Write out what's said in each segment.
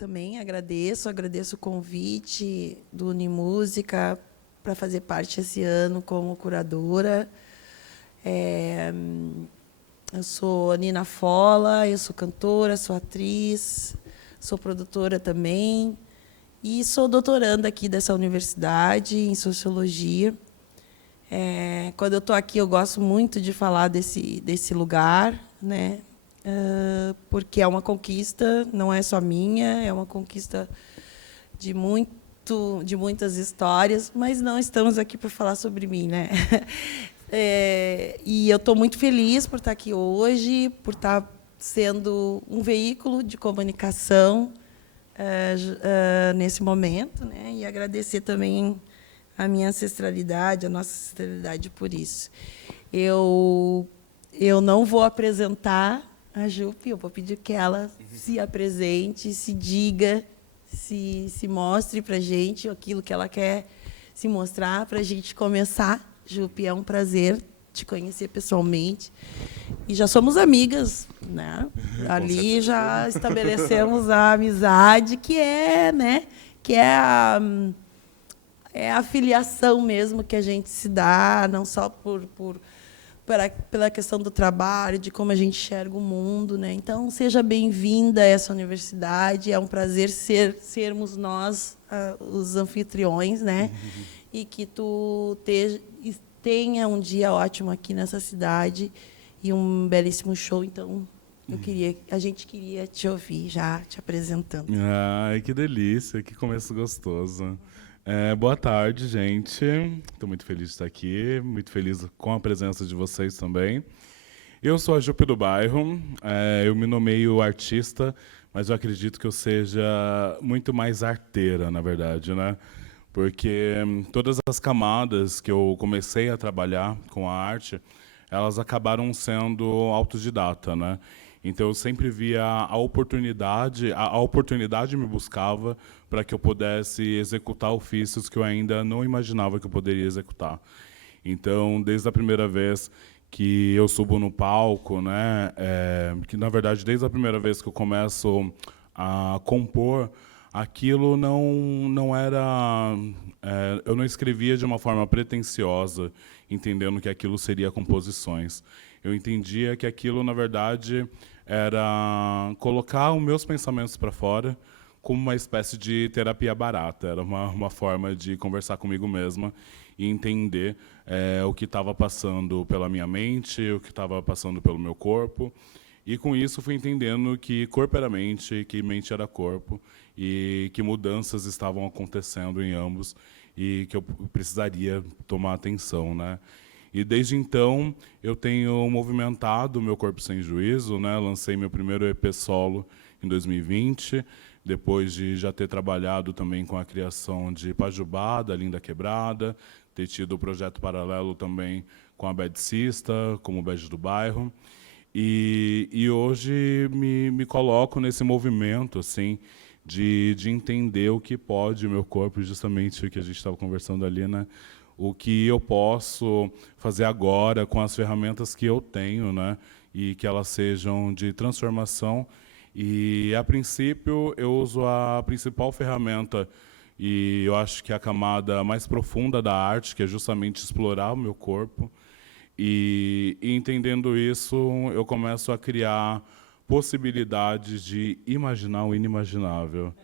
também agradeço o convite do Unimúsica para fazer parte esse ano como curadora. Eu sou Nina Fola, eu sou cantora, sou atriz, sou produtora também e sou doutoranda aqui dessa universidade em Sociologia. Quando eu estou aqui, eu gosto muito de falar desse lugar, né? Porque é uma conquista, não é só minha, é uma conquista de muitas histórias, mas não estamos aqui para falar sobre mim, né? E eu estou muito feliz por estar aqui hoje, por estar sendo um veículo de comunicação nesse momento, né? E agradecer também a minha ancestralidade, a nossa ancestralidade por isso. Eu não vou apresentar a Jupi, eu vou pedir que ela se apresente, se diga, se mostre para a gente aquilo que ela quer se mostrar, para a gente começar. Jupi, é um prazer te conhecer pessoalmente. E já somos amigas, né? Ali já estabelecemos a amizade, que é, né? Que é a filiação mesmo que a gente se dá, não só pela questão do trabalho, de como a gente enxerga o mundo, né? Então, seja bem-vinda a essa universidade. É um prazer sermos nós os anfitriões, né? E que tu tenha um dia ótimo aqui nessa cidade e um belíssimo show. Então, a gente queria te ouvir já te apresentando. Ai, que delícia, que começo gostoso. Boa tarde, gente. Estou muito feliz de estar aqui, muito feliz com a presença de vocês também. Eu sou a Jupi do Bairro, eu me nomeio artista, mas eu acredito que eu seja muito mais arteira, na verdade, né? Porque todas as camadas que eu comecei a trabalhar com a arte, elas acabaram sendo autodidata, né? Então eu sempre via a oportunidade me buscava para que eu pudesse executar ofícios que eu ainda não imaginava que eu poderia executar. Então, desde a primeira vez que eu subo no palco, né, que na verdade desde a primeira vez que eu começo a compor, aquilo não era, eu não escrevia de uma forma pretensiosa, entendendo que aquilo seria composições. Eu entendia que aquilo, na verdade, era colocar os meus pensamentos para fora como uma espécie de terapia barata. Era uma forma de conversar comigo mesma e entender o que estava passando pela minha mente, o que estava passando pelo meu corpo. E, com isso, fui entendendo que corpo era mente, que mente era corpo, e que mudanças estavam acontecendo em ambos e que eu precisaria tomar atenção, né? E desde então eu tenho movimentado o meu Corpo Sem Juízo, né? Lancei meu primeiro EP solo em 2020, depois de já ter trabalhado também com a criação de Pajubá, da Linda Quebrada, ter tido o projeto paralelo também com a Bad Sista, como Bad do Bairro. E hoje me coloco nesse movimento assim, de entender o que pode o meu corpo, justamente o que a gente estava conversando ali, né? O que eu posso fazer agora com as ferramentas que eu tenho, né? E que elas sejam de transformação. E, a princípio, eu uso a principal ferramenta, e eu acho que é a camada mais profunda da arte, que é justamente explorar o meu corpo. E entendendo isso, eu começo a criar possibilidades de imaginar o inimaginável.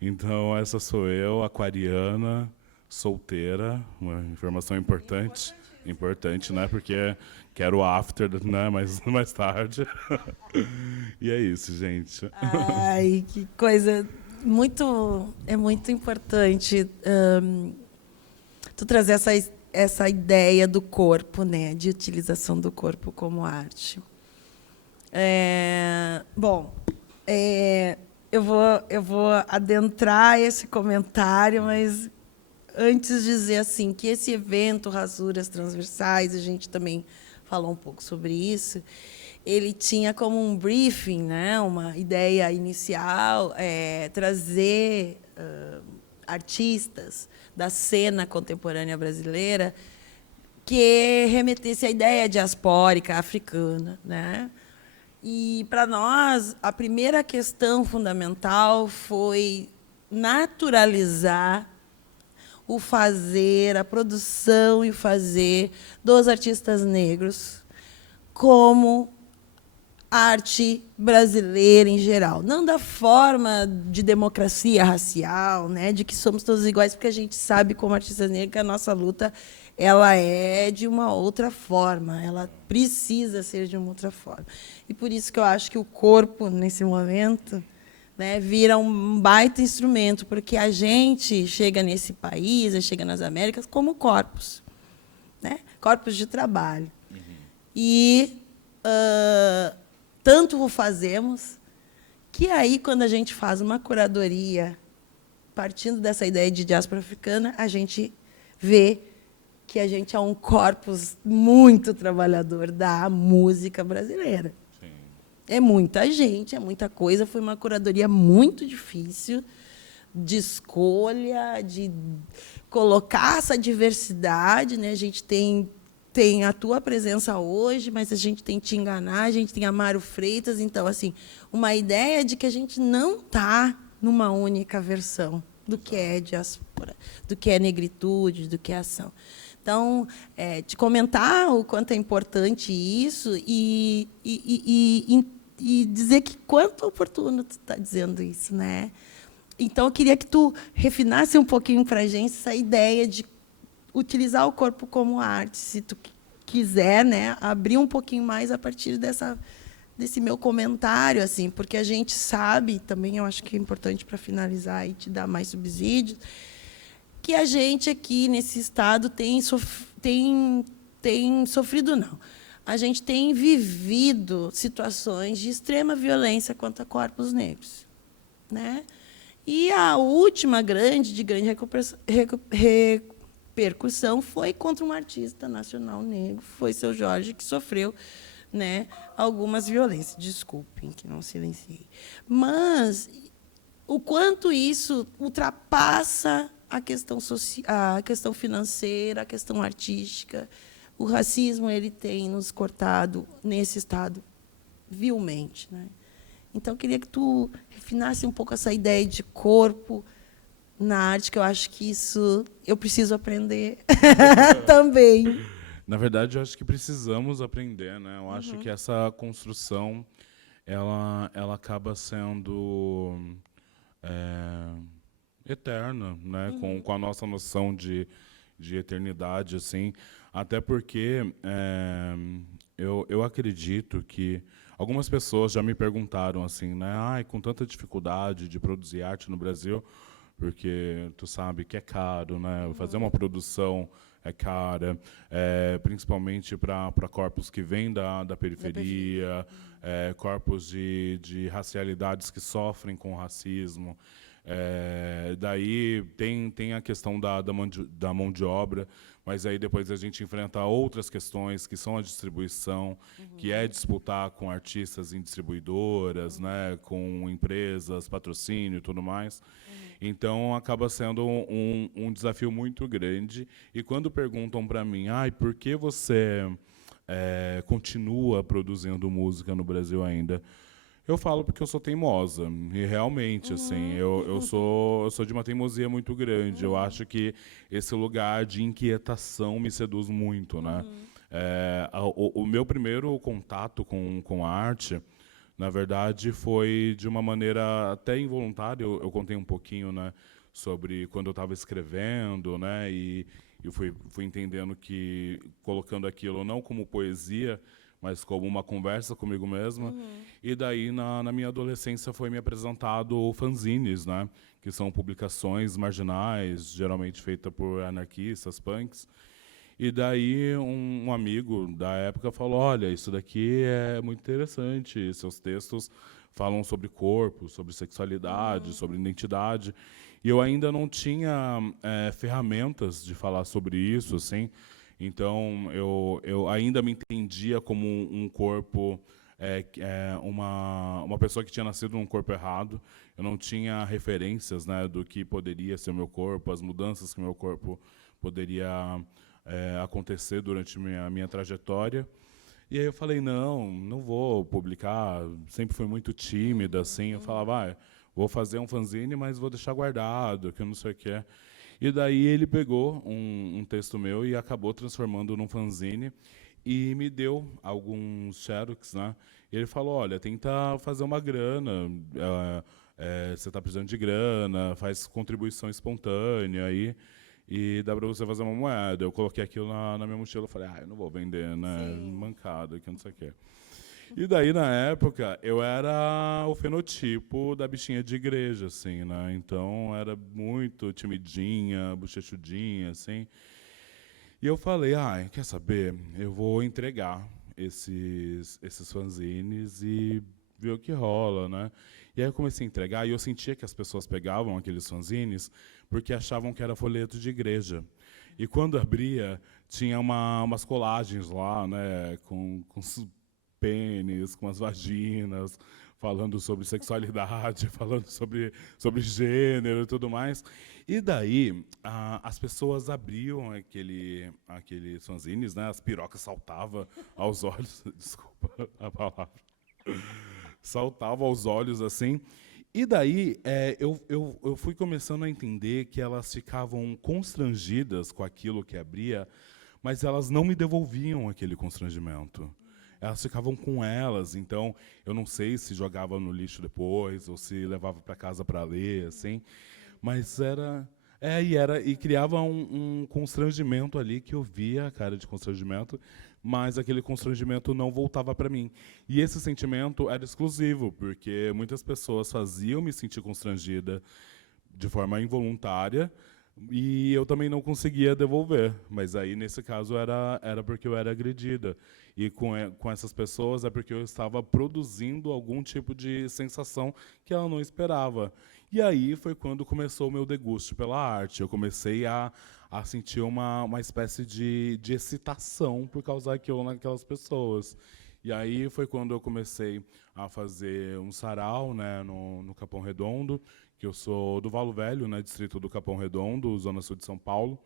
Então, essa sou eu, aquariana, solteira, uma informação importante, né? Porque quero o after, né? Mais tarde. E é isso, gente. Ai, que coisa é muito importante tu trazer essa ideia do corpo, né? De utilização do corpo como arte. Bom, eu vou adentrar esse comentário, mas antes dizer assim que esse evento Rasuras Transversais, a gente também falou um pouco sobre isso, ele tinha como um briefing, né, uma ideia inicial, trazer artistas da cena contemporânea brasileira que remetesse à ideia diaspórica africana, né? E, para nós, a primeira questão fundamental foi naturalizar o fazer, a produção e o fazer dos artistas negros como arte brasileira em geral. Não da forma de democracia racial, né, de que somos todos iguais, porque a gente sabe, como artistas negros, que a nossa luta ela é de uma outra forma, ela precisa ser de uma outra forma. E por isso que eu acho que o corpo, nesse momento, né, vira um baita instrumento, porque a gente chega nesse país, chega nas Américas, como corpos, né, corpos de trabalho. E tanto o fazemos, que aí, quando a gente faz uma curadoria, partindo dessa ideia de diáspora africana, a gente vê que a gente é um corpus muito trabalhador da música brasileira. Sim. É muita gente, é muita coisa. Foi uma curadoria muito difícil, de escolha, de colocar essa diversidade, né? A gente tem a tua presença hoje, mas a gente tem Te Enganar, a gente tem Amaro Freitas. Então, assim, uma ideia de que a gente não está numa única versão do que é diáspora, do que é negritude, do que é ação. Então, te comentar o quanto é importante isso e dizer que quanto oportuno tu está dizendo isso, né? Então, eu queria que tu refinasse um pouquinho para a gente essa ideia de utilizar o corpo como arte, se tu quiser, né, abrir um pouquinho mais a partir desse meu comentário, assim, porque a gente sabe, também eu acho que é importante para finalizar e te dar mais subsídios, que a gente aqui nesse estado tem sofrido, não. A gente tem vivido situações de extrema violência contra corpos negros, né? E a última de grande repercussão foi contra um artista nacional negro, foi Seu Jorge, que sofreu, né, algumas violências. Desculpem que não silenciei. Mas o quanto isso ultrapassa a questão social, a questão financeira, a questão artística. O racismo ele tem nos cortado nesse estado vilmente, né? Então, eu queria que tu refinasse um pouco essa ideia de corpo na arte, que eu acho que isso eu preciso aprender também. Na verdade, eu acho que precisamos aprender, né? Eu acho que essa construção ela acaba sendo eterna, né? Com a nossa noção de eternidade, assim. Até porque eu acredito que algumas pessoas já me perguntaram assim, né? Ai, com tanta dificuldade de produzir arte no Brasil, porque tu sabe que é caro, né? Fazer uma produção é cara, principalmente para corpos que vêm da periferia, corpos de racialidades que sofrem com o racismo. Daí tem a questão da mão de obra, mas aí depois a gente enfrenta outras questões, que são a distribuição, que é disputar com artistas em distribuidoras, né, com empresas, patrocínio e tudo mais. Então, acaba sendo um desafio muito grande. E quando perguntam para mim, por que você continua produzindo música no Brasil ainda? Eu falo porque eu sou teimosa. E realmente, assim, eu sou de uma teimosia muito grande. Eu acho que esse lugar de inquietação me seduz muito, né? O meu primeiro contato com a arte, na verdade, foi de uma maneira até involuntária. Eu contei um pouquinho, né, sobre quando eu estava escrevendo, né, e eu fui entendendo que, colocando aquilo não como poesia, mas como uma conversa comigo mesma. E daí, na minha adolescência, foi me apresentado fanzines, né, que são publicações marginais, geralmente feitas por anarquistas, punks. E daí um amigo da época falou, olha, isso daqui é muito interessante, seus textos falam sobre corpo, sobre sexualidade, sobre identidade. E eu ainda não tinha ferramentas de falar sobre isso, assim. Então, eu ainda me entendia como um corpo, uma pessoa que tinha nascido num corpo errado. Eu não tinha referências, né, do que poderia ser o meu corpo, as mudanças que o meu corpo poderia acontecer durante minha trajetória. E aí eu falei, não vou publicar, sempre fui muito tímida, assim, eu falava, vou fazer um fanzine, mas vou deixar guardado, que eu não sei o que é. E daí ele pegou um texto meu e acabou transformando num fanzine e me deu alguns xerox, né? E ele falou, olha, tenta fazer uma grana, você está precisando de grana, faz contribuição espontânea aí, e dá para você fazer uma moeda. Eu coloquei aquilo na minha mochila e falei, eu não vou vender, né? Sim. Mancada, que não sei o quê. E daí, na época, eu era o fenotipo da bichinha de igreja, assim, né? Então, era muito timidinha, bochechudinha, assim. E eu falei, quer saber? Eu vou entregar esses fanzines e ver o que rola, né? E aí eu comecei a entregar e eu sentia que as pessoas pegavam aqueles fanzines porque achavam que era folheto de igreja. E quando abria, tinha umas colagens lá, né? Com pênis, com as vaginas, falando sobre sexualidade, falando sobre gênero e tudo mais. E daí, as pessoas abriam aqueles fanzines, né? As pirocas saltavam aos olhos, desculpa a palavra, saltavam aos olhos assim. E daí, eu fui começando a entender que elas ficavam constrangidas com aquilo que abria, mas elas não me devolviam aquele constrangimento. Elas ficavam com elas, então eu não sei se jogava no lixo depois ou se levava para casa para ler, assim, mas e criava um constrangimento ali que eu via a cara de constrangimento, mas aquele constrangimento não voltava para mim. E esse sentimento era exclusivo, porque muitas pessoas faziam me sentir constrangida de forma involuntária, e eu também não conseguia devolver, mas aí nesse caso era porque eu era agredida. E com essas pessoas é porque eu estava produzindo algum tipo de sensação que ela não esperava. E aí foi quando começou o meu degusto pela arte. Eu comecei a sentir uma espécie de excitação por causa daquilo naquelas pessoas. E aí foi quando eu comecei a fazer um sarau, né, no Capão Redondo, que eu sou do Valo Velho, né, distrito do Capão Redondo, zona sul de São Paulo.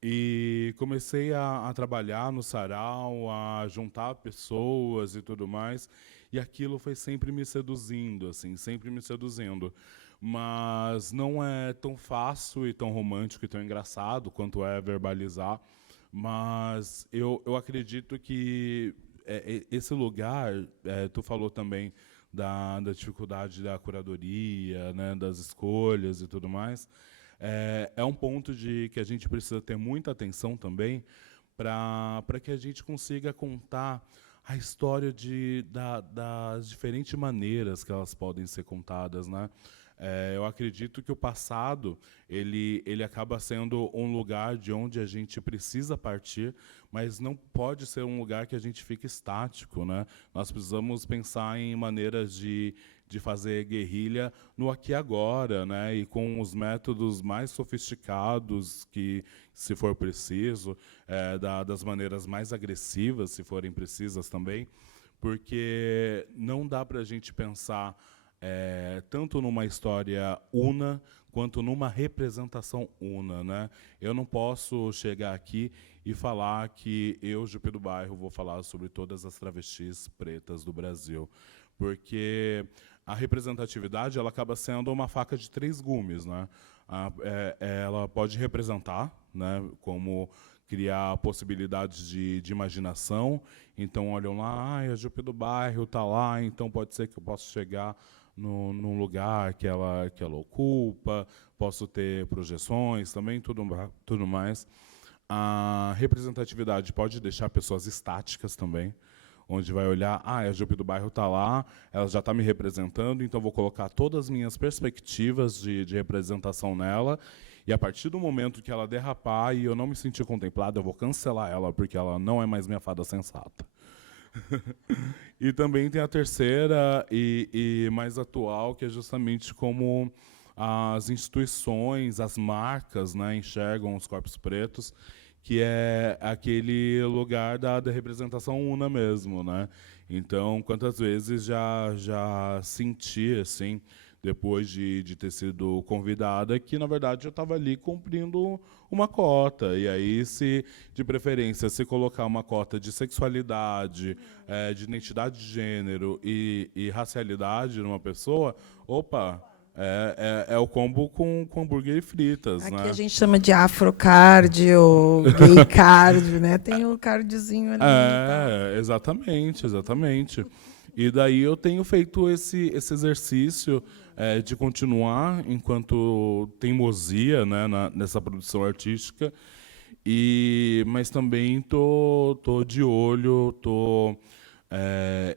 E comecei a trabalhar no sarau, a juntar pessoas e tudo mais. E aquilo foi sempre me seduzindo, assim, sempre me seduzindo. Mas não é tão fácil e tão romântico e tão engraçado quanto é verbalizar. Mas eu acredito que esse lugar, tu falou também da dificuldade da curadoria, né, das escolhas e tudo mais, é um ponto de que a gente precisa ter muita atenção também para que a gente consiga contar a história das diferentes maneiras que elas podem ser contadas, né? Eu acredito que o passado ele acaba sendo um lugar de onde a gente precisa partir, mas não pode ser um lugar que a gente fique estático, né? Nós precisamos pensar em maneiras de fazer guerrilha no aqui e agora, né? E com os métodos mais sofisticados que, se for preciso, das maneiras mais agressivas, se forem precisas também, porque não dá para a gente pensar tanto numa história una quanto numa representação una, né? Eu não posso chegar aqui e falar que eu, Jupi do Bairro, vou falar sobre todas as travestis pretas do Brasil, porque a representatividade ela acaba sendo uma faca de três gumes, né? Ela pode representar, né, como criar possibilidades de imaginação. Então, olham lá, a Jupi do Bairro está lá, então pode ser que eu possa chegar num lugar que ela ocupa, posso ter projeções também, tudo mais. A representatividade pode deixar pessoas estáticas também, onde vai olhar, a Jupi do Bairro está lá, ela já está me representando, então vou colocar todas as minhas perspectivas de representação nela, e a partir do momento que ela derrapar e eu não me sentir contemplado, eu vou cancelar ela, porque ela não é mais minha fada sensata. E também tem a terceira e mais atual, que é justamente como as instituições, as marcas, né, enxergam os corpos pretos, que é aquele lugar da representação una mesmo, né? Então, quantas vezes já senti assim depois de ter sido convidada, que, na verdade, eu estava ali cumprindo uma cota. E aí, se, de preferência, se colocar uma cota de sexualidade, de identidade de gênero e racialidade numa pessoa, opa, é o combo com hambúrguer e fritas, Aqui né? a gente chama de afrocardio, gay cardio, né? Tem o cardiozinho ali. Exatamente, exatamente. E daí eu tenho feito esse exercício de continuar enquanto teimosia, né, nessa produção artística, mas também tô de olho,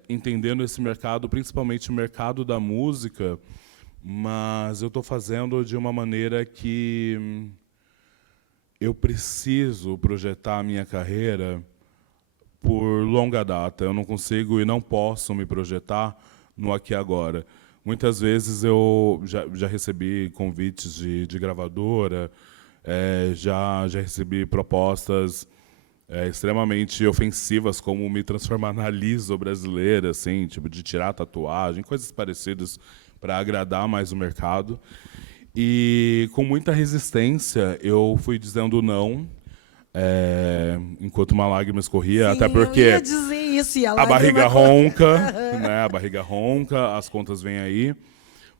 entendendo esse mercado, principalmente o mercado da música, mas eu estou fazendo de uma maneira que eu preciso projetar a minha carreira por longa data. Eu não consigo e não posso me projetar no aqui e agora. Muitas vezes eu já recebi convites de gravadora, já recebi propostas extremamente ofensivas, como me transformar na Liso brasileira, assim, tipo, de tirar tatuagem, coisas parecidas para agradar mais o mercado. E com muita resistência eu fui dizendo não, enquanto uma lágrima escorria, Sim, até porque eu ia dizer isso, e a barriga ronca, né? A barriga ronca, as contas vêm aí.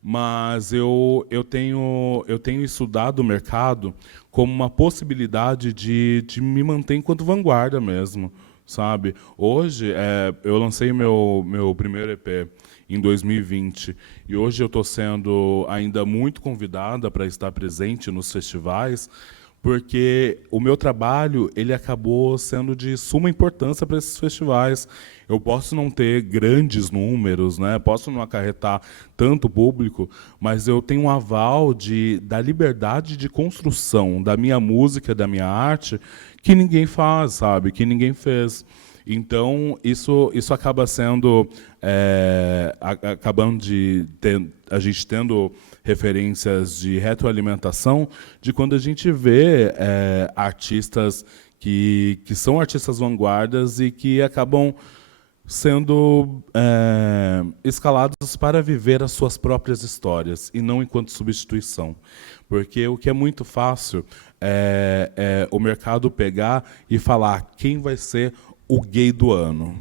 Mas eu tenho estudado o mercado como uma possibilidade de me manter enquanto vanguarda mesmo, sabe? Hoje, eu lancei meu primeiro EP em 2020 e hoje eu estou sendo ainda muito convidada para estar presente nos festivais, porque o meu trabalho ele acabou sendo de suma importância para esses festivais. Eu posso não ter grandes números, né? Posso não acarretar tanto público, mas eu tenho um aval da liberdade de construção da minha música, da minha arte, que ninguém faz, sabe? Que ninguém fez. Então, isso acaba sendo, acabando de a gente tendo referências de retroalimentação de quando a gente vê artistas que são artistas vanguardas e que acabam sendo escalados para viver as suas próprias histórias e não enquanto substituição. Porque o que é muito fácil é o mercado pegar e falar quem vai ser o gay do ano,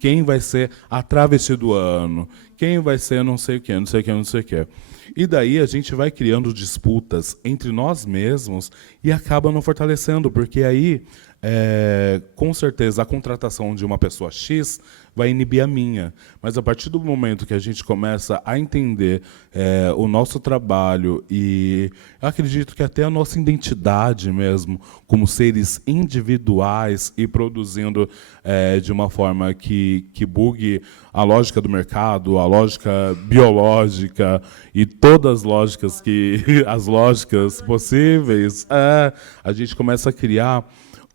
quem vai ser a travesti do ano, quem vai ser não sei o quê, não sei o quê, não sei o quê. E daí a gente vai criando disputas entre nós mesmos e acaba não fortalecendo, porque aí, com certeza, a contratação de uma pessoa X vai inibir a minha. Mas a partir do momento que a gente começa a entender o nosso trabalho e eu acredito que até a nossa identidade mesmo, como seres individuais e produzindo de uma forma que bugue a lógica do mercado, a lógica biológica e todas as lógicas possíveis, a gente começa a criar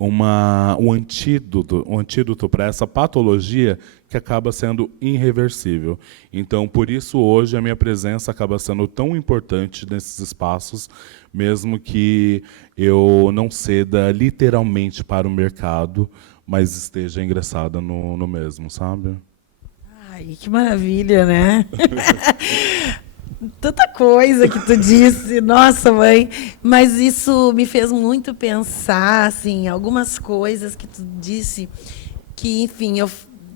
um antídoto para essa patologia que acaba sendo irreversível. Então, por isso, hoje, a minha presença acaba sendo tão importante nesses espaços, mesmo que eu não ceda literalmente para o mercado, mas esteja ingressada no mesmo, sabe? Ai, que maravilha, né? Tanta coisa que tu disse, nossa, mãe. Mas isso me fez muito pensar, assim, algumas coisas que tu disse, que, enfim, eu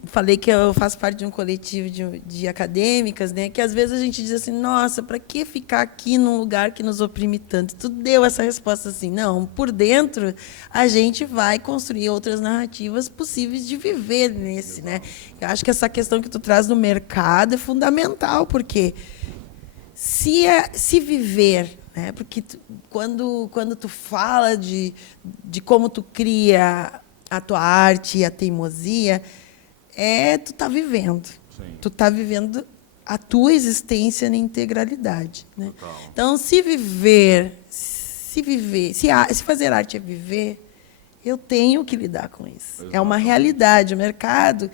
falei que eu faço parte de um coletivo de acadêmicas, né? Que às vezes a gente diz assim, nossa, para que ficar aqui num lugar que nos oprime tanto? Tu deu essa resposta assim, não, por dentro a gente vai construir outras narrativas possíveis de viver nesse, né? Eu acho que essa questão que tu traz do mercado é fundamental, porque se viver, né? Porque quando tu fala de como tu cria a tua arte e a teimosia, tu está vivendo. Sim. Tu está vivendo a tua existência na integralidade, né? Então, se fazer arte é viver, eu tenho que lidar com isso. Exato. É uma realidade, o mercado,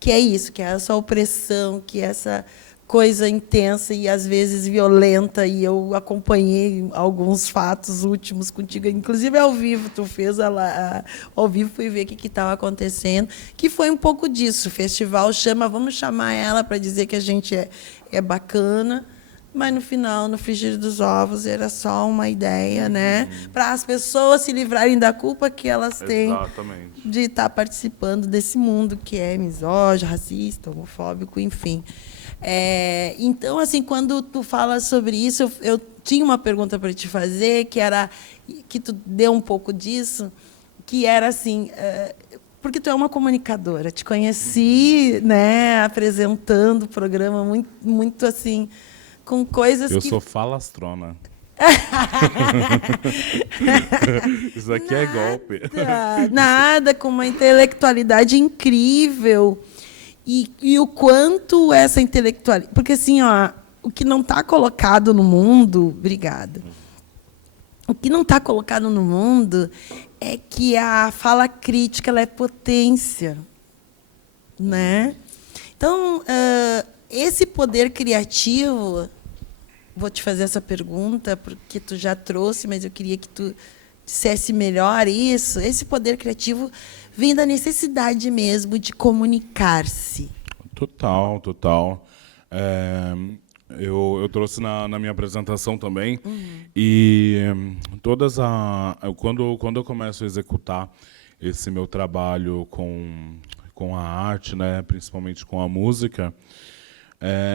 que é isso, que é essa opressão, que é essa coisa intensa e, às vezes, violenta. E eu acompanhei alguns fatos últimos contigo, inclusive ao vivo. Tu fez ao vivo, fui ver o que estava acontecendo, que foi um pouco disso. O festival chama, vamos chamar ela para dizer que a gente é bacana, mas no final, no frigir dos ovos, era só uma ideia, né? Para as pessoas se livrarem da culpa que elas têm Exatamente. de estar participando desse mundo que é misógino, racista, homofóbico, enfim. Então, assim, quando tu fala sobre isso, eu tinha uma pergunta para te fazer, que era que tu deu um pouco disso, que era assim, porque tu é uma comunicadora, te conheci, né, apresentando o programa muito, muito assim, com coisas Eu que sou falastrona. Isso aqui é golpe. nada, com uma intelectualidade incrível. E o quanto essa intelectualidade. Porque, assim, ó, o que não está colocado no mundo. Obrigada. O que não está colocado no mundo é que a fala crítica ela é potência. Né? Então, esse poder criativo. Vou te fazer essa pergunta, porque tu já trouxe, mas eu queria que tu dissesse melhor isso. Esse poder criativo vem da necessidade mesmo de comunicar-se. Total, total. Eu trouxe na minha apresentação também. E quando eu começo a executar esse meu trabalho com a arte, né, principalmente com a música,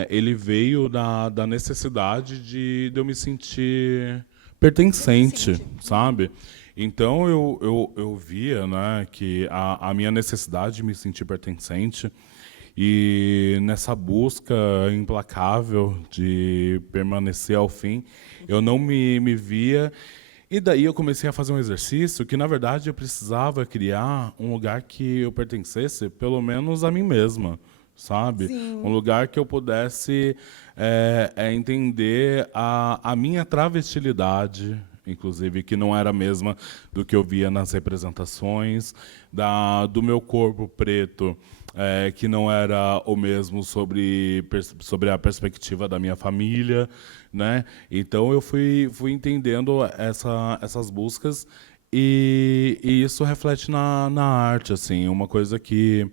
ele veio da necessidade de eu me sentir pertencente, sabe? Então eu via, né, que a minha necessidade de me sentir pertencente e nessa busca implacável de permanecer ao fim, eu não me via. E daí eu comecei a fazer um exercício que, na verdade, eu precisava criar um lugar que eu pertencesse, pelo menos a mim mesma, sabe? Sim. Um lugar que eu pudesse entender a minha travestilidade, inclusive, que não era a mesma do que eu via nas representações, do meu corpo preto, que não era o mesmo sobre a perspectiva da minha família, né? Então eu fui entendendo essas buscas e isso reflete na arte, assim, uma coisa que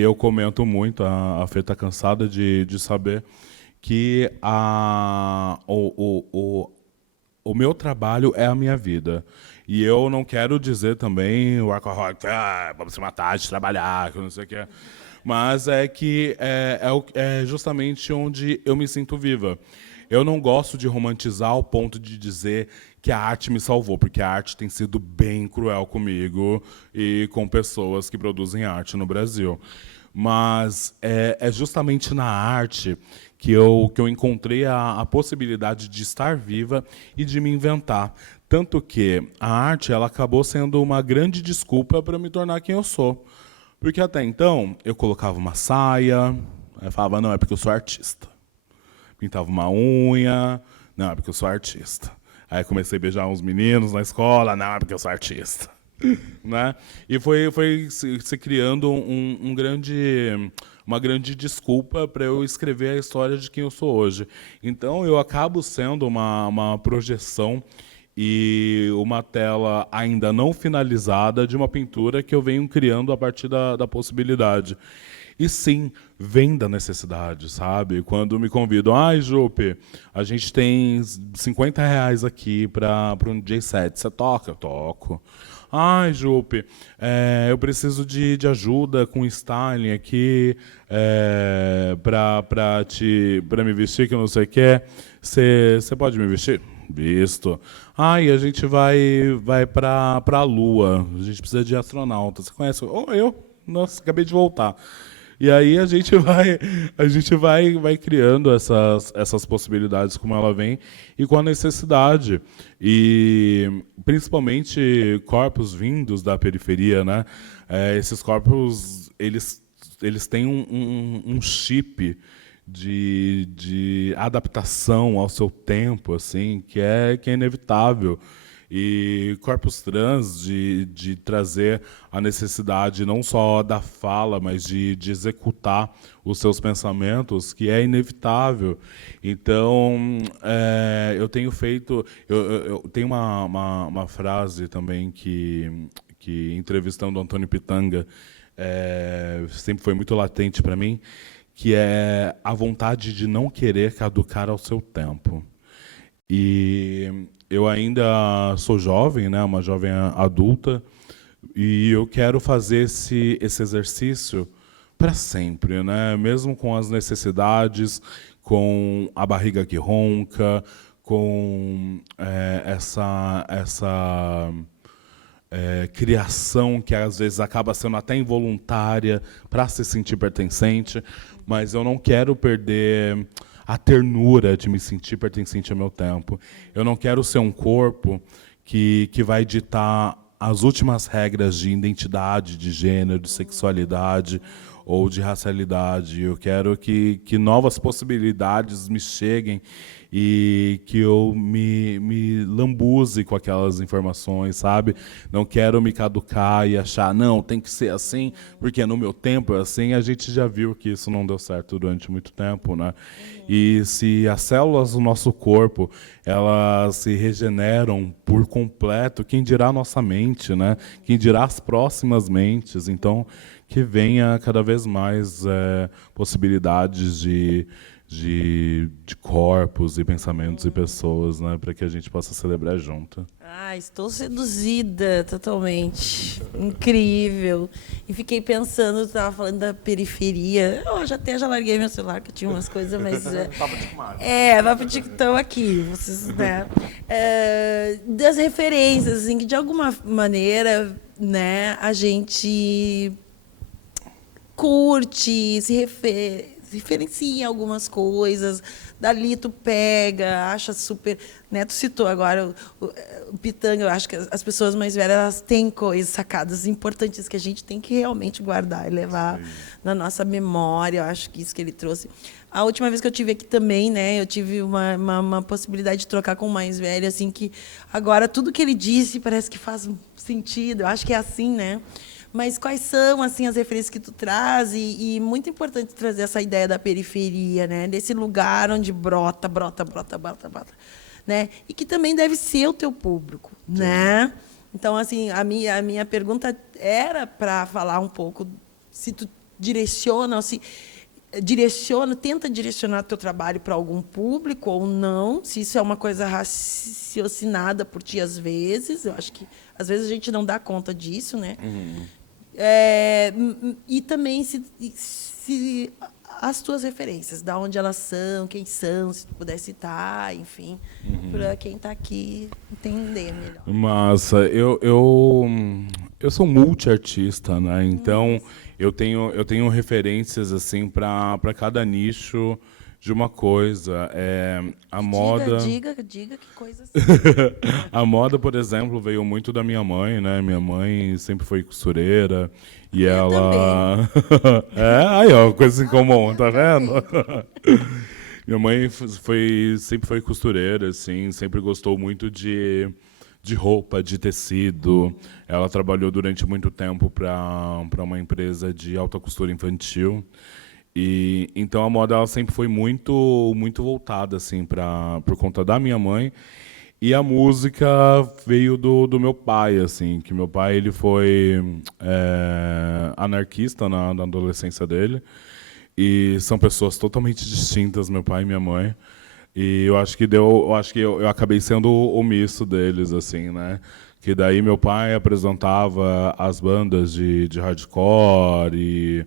eu comento muito, a Fê está cansada de saber que o meu trabalho é a minha vida. E eu não quero dizer também o workaholic, vamos se matar de trabalhar, que eu não sei o que é. Mas é que é justamente onde eu me sinto viva. Eu não gosto de romantizar ao ponto de dizer que a arte me salvou, porque a arte tem sido bem cruel comigo e com pessoas que produzem arte no Brasil. Mas é justamente na arte que eu encontrei a possibilidade de estar viva e de me inventar. Tanto que a arte ela acabou sendo uma grande desculpa para me tornar quem eu sou. Porque até então, eu colocava uma saia, eu falava, não, é porque eu sou artista. Pintava uma unha, não, é porque eu sou artista. Aí comecei a beijar uns meninos na escola, não, é porque eu sou artista. Né? E foi se criando uma grande desculpa para eu escrever a história de quem eu sou hoje. Então eu acabo sendo uma projeção e uma tela ainda não finalizada de uma pintura que eu venho criando a partir da possibilidade. E sim, vem da necessidade, sabe? Quando me convidam, Jupe, a gente tem R$ 50 aqui para um DJ set. Você toca? Eu toco. Jupe, eu preciso de ajuda com styling aqui para me vestir, que eu não sei o que é. Você pode me vestir? Visto. E a gente vai para a Lua. A gente precisa de astronauta. Você conhece? Eu? Nossa, acabei de voltar. E aí a gente vai criando essas possibilidades como ela vem e com a necessidade. E principalmente corpos vindos da periferia, né? Esses corpos, eles têm um chip de adaptação ao seu tempo, assim, que é inevitável. E corpos trans de trazer a necessidade não só da fala, mas de executar os seus pensamentos, que é inevitável. Então, eu tenho feito... Eu tenho uma frase também que entrevistando o Antônio Pitanga, sempre foi muito latente para mim, que é a vontade de não querer caducar ao seu tempo. E eu ainda sou jovem, né, uma jovem adulta, e eu quero fazer esse exercício para sempre, né? Mesmo com as necessidades, com a barriga que ronca, com essa criação que às vezes acaba sendo até involuntária para se sentir pertencente, mas eu não quero perder a ternura de me sentir pertencente ao meu tempo. Eu não quero ser um corpo que vai ditar as últimas regras de identidade, de gênero, de sexualidade ou de racialidade. Eu quero que novas possibilidades me cheguem e que eu me lambuze com aquelas informações, sabe? Não quero me caducar e achar, não, tem que ser assim, porque no meu tempo é assim. A gente já viu que isso não deu certo durante muito tempo, né? E se as células do nosso corpo, elas se regeneram por completo, quem dirá a nossa mente, né? Quem dirá as próximas mentes? Então, que venha cada vez mais possibilidades de corpos e pensamentos e pessoas, né, para que a gente possa celebrar junto. Estou seduzida totalmente. Incrível. E fiquei pensando, estava falando da periferia. Eu já larguei meu celular, que eu tinha umas coisas, mas... vai pro TikTok aqui. Vocês, né? Das referências, assim, que de alguma maneira, né, a gente curte, se referencia em algumas coisas, dali tu pega, acha super... Né, tu citou agora o Pitanga, eu acho que as pessoas mais velhas elas têm coisas, sacadas importantes que a gente tem que realmente guardar e levar na nossa memória, eu acho que isso que ele trouxe. A última vez que eu tive aqui também, né, eu tive uma possibilidade de trocar com o mais velho, assim, que agora tudo que ele disse parece que faz sentido, eu acho que é assim, né? Mas quais são assim as referências que tu traz e muito importante trazer essa ideia da periferia, né? Desse lugar onde brota, né? E que também deve ser o teu público, né? Então assim a minha pergunta era para falar um pouco se tu direciona, ou se tenta direcionar teu trabalho para algum público ou não, se isso é uma coisa raciocinada por ti às vezes. Eu acho que às vezes a gente não dá conta disso, né? E também se as tuas referências, de onde elas são, quem são, se tu puder citar, enfim, para quem está aqui entender melhor. Massa, eu sou multiartista, né? Então eu tenho referências assim para cada nicho de uma coisa. A moda. Diga que coisas. A moda, por exemplo, veio muito da minha mãe, né? Minha mãe sempre foi costureira e eu ela aí ó, coisa em comum, tá vendo? Minha mãe sempre foi costureira, assim, sempre gostou muito de roupa, de tecido. Ela trabalhou durante muito tempo para uma empresa de alta costura infantil. E então a moda ela sempre foi muito voltada assim por conta da minha mãe, e a música veio do meu pai, assim, que meu pai ele foi anarquista na adolescência dele, e são pessoas totalmente distintas, meu pai e minha mãe. E eu acho que eu acabei sendo o misto deles, assim, né? Que daí meu pai apresentava as bandas de hardcore e